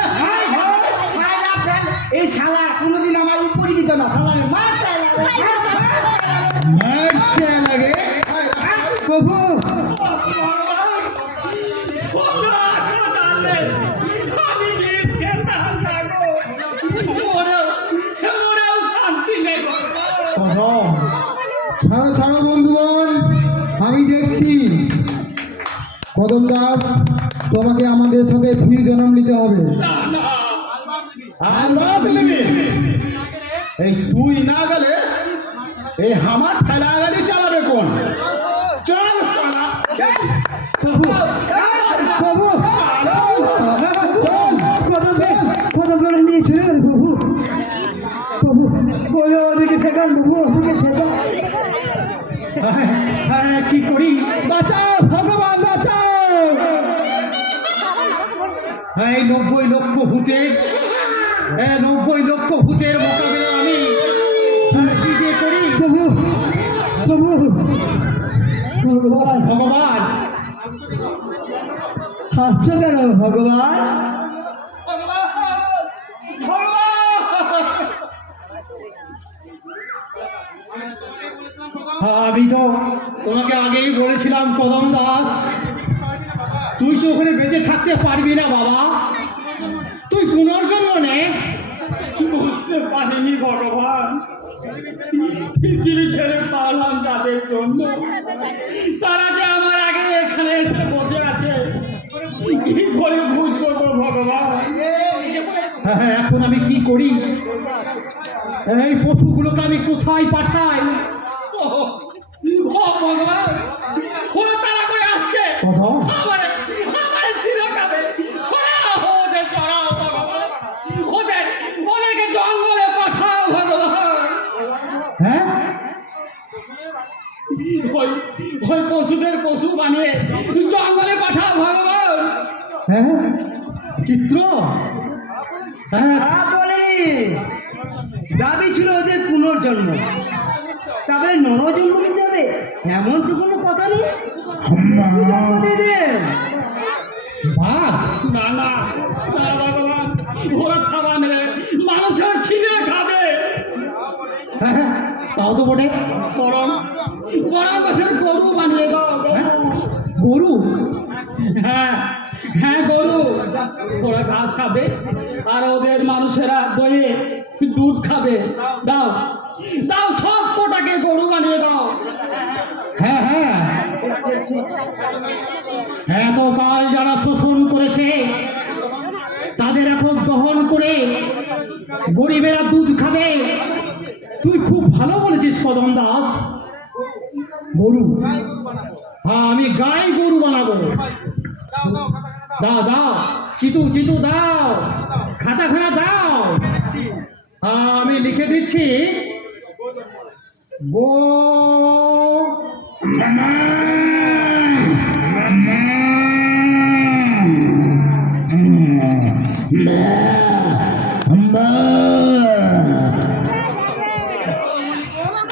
এই শালা কোনোদিন আমার উপরে দিত না শালা মারতে মারছে লাগে প্রভু আমি বিষ খেতাম না গো। মরেও শান্তি নেই কদম, ছাড়ো ছাড়ো বন্ধুগণ, আমি দেখছি। কদম দাস, তোমাকে আমাদের সাথে ফির জন্ম নিতে হবে। না না আল্লাহ নেবে। এই তুই না গেলে এই আমার ঠেলা গাড়ি চালাবে কোন? চল শালা, চল। প্রভু প্রভু কদম করে নিয়ে চলে গেল প্রভু প্রভু বলে ওদিকে ঠেকান প্রভু ওদিকে ঠেকান কি করি? বাঁচাও ভগবান বাঁচাও এই 90 লক্ষ ভূতের 90 লক্ষ ভূতের মোকাবিলা আমি কি দিয়ে করি? প্রভু প্রভু ভগবান ভগবান, হাসছো কেন ভগবান আমি তো তোমাকে আগেই বলেছিলাম কদম দাস, তুই তো ওখানে বেঁচে থাকতে পারবি না বাবা, তুই পুনর্জন্ম নে। বুঝতে পারিনি ভগবান, পৃথিবী ছেড়ে পালাম তাদের জন্য, তারা যে আমার আগে এখানে এসে বসে আছে, কি করে বুঝবো গো ভগবান? হ্যাঁ, এখন আমি কি করি? এই পশুগুলোকে আমি কোথায় পাঠাই? ও ভগবান, ওরা তারা করে আসছে, কদম, আমার ছিল খাবে, সরাও ওদের, সরাও ভগবান, ওদেরকে জঙ্গলে পাঠাও ভগবান। হ্যাঁ, ওই পশুদের পশু বানিয়ে জঙ্গলে পাঠাও ভগবান। হ্যাঁ, চিত্র, হ্যাঁ, বলেনি দাবি ছিল ওদের পুনর্জন্ম, তবে নরজন্ম নিতে হবে এমন তো কোনো কথা নেই। কি জন্ম দিয়ে দেন বাঘ, না না না ভগবান, ওরা খাবার নেবে, মানুষের ছিঁড়ে খাবে, হ্যাঁ, তাও তো বটে। বরং ওদের গরু বানিয়ে দাও। হ্যাঁ, গরু, হ্যাঁ হ্যাঁ গরু, ওরা ঘাস খাবে আর ওদের মানুষেরা দইয়ে দুধ খাবে। দাও দাও, সব কোটাকে গরু বানিয়ে দাও। হ্যাঁ হ্যাঁ, এতকাল যারা শোষণ করেছে তাদের এখন দহন করে গরিবেরা দুধ খাবে। তুই খুব ভালো বলেছিস কদম দাস। গরু, হ্যাঁ, আমি গাই গরু বানাবো। দাও দাও, চিতু চিতু দাও, খাতাখানা দাও। হ্যাঁ, আমি লিখে দিচ্ছি গো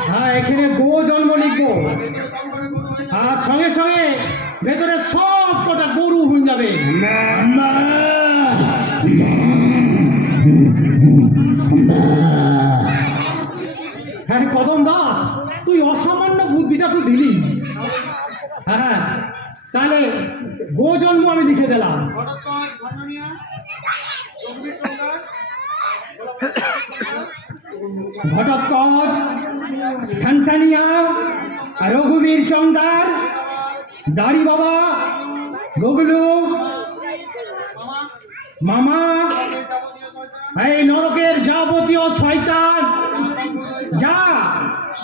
হ্যাঁ, এখানে গো জন্ম লিখবো, আর সঙ্গে সঙ্গে ভেতরে সব কটা গরু হয়ে যাবে। হ্যাঁ কদম দাস, তুই অসামান্য বুদ্ধিটা তুই দিলি। হ্যাঁ, তাহলে গো জন্ম আমি লিখে দিলাম। ঘটোৎকচ, ঠানঠানিয়া, রঘুবীর চন্দার, দাড়ি বাবা, গগলু, মামা, এই নরকের যাবতীয় শয়তান, যা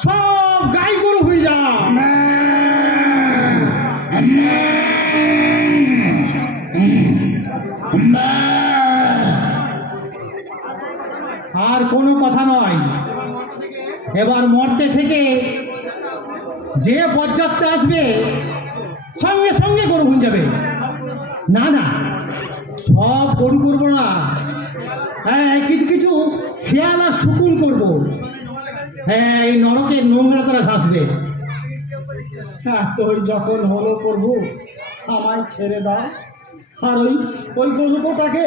সব গাই গরু হয়ে যা। আর কোনো কথা নয়, এবার মর্তে থেকে যে বজ্জাত্রা আসবে সঙ্গে সঙ্গে গরু হয়ে যাবে। না না, সব গরু করবো না, হ্যাঁ কিছু কিছু শিয়াল আর শকুন করবো। হ্যাঁ, এই নরকের নোংরা তারা ঘাসবে। তোর যখন হলো প্রভু, আমায় ছেড়ে দাও, আর ওই গরুটাকে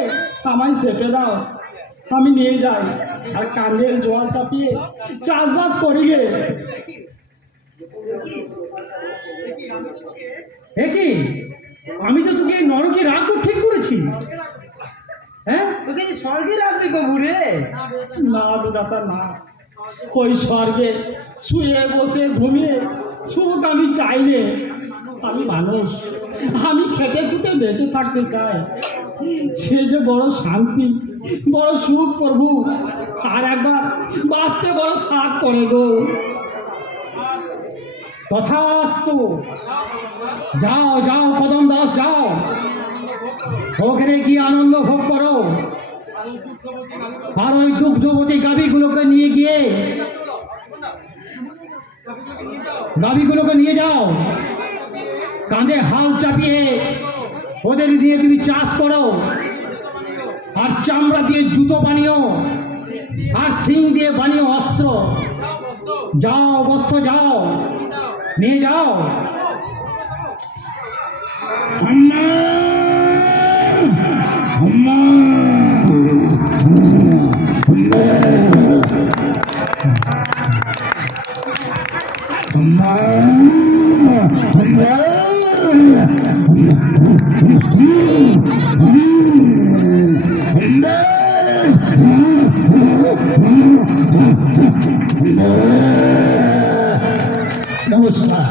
আমায় চেপে দাও, আমি নিয়ে যাই। আর কান্দের জল চাপিয়ে চাষবাস করি গে। এ কি, আমি তো তোকে এই নরকে রাখবো ঠিক করেছি। হ্যাঁ, তোকে যে স্বর্গে রাখবে বাবু রে। না বিধাতা না, ওই স্বর্গে শুয়ে বসে ঘুমিয়ে সুখ আমি চাইলে। আমি মানুষ, আমি খেতে খুঁটে বেঁচে থাকতে চাই। সে যে বড় শান্তি, বড় সুখ প্রভু, আর একবার বাঁচতে বড় সাথ করে গো। তথাস্তু। যাও যাও পদম দাস, যাও ওখানে গিয়ে আনন্দ ভোগ করো। আর ওই দুগ্ধবতী গাভীগুলোকে নিয়ে গিয়ে গাভীগুলোকে নিয়ে যাও, কাঁধে হাল চাপিয়ে ওদের দিয়ে তুমি চাষ করো। আর চামড়া দিয়ে জুতো বানিও, আর শিং দিয়ে বানিও অস্ত্র। যাও বৎস, যাও নিয়ে যাও। নমস্কার।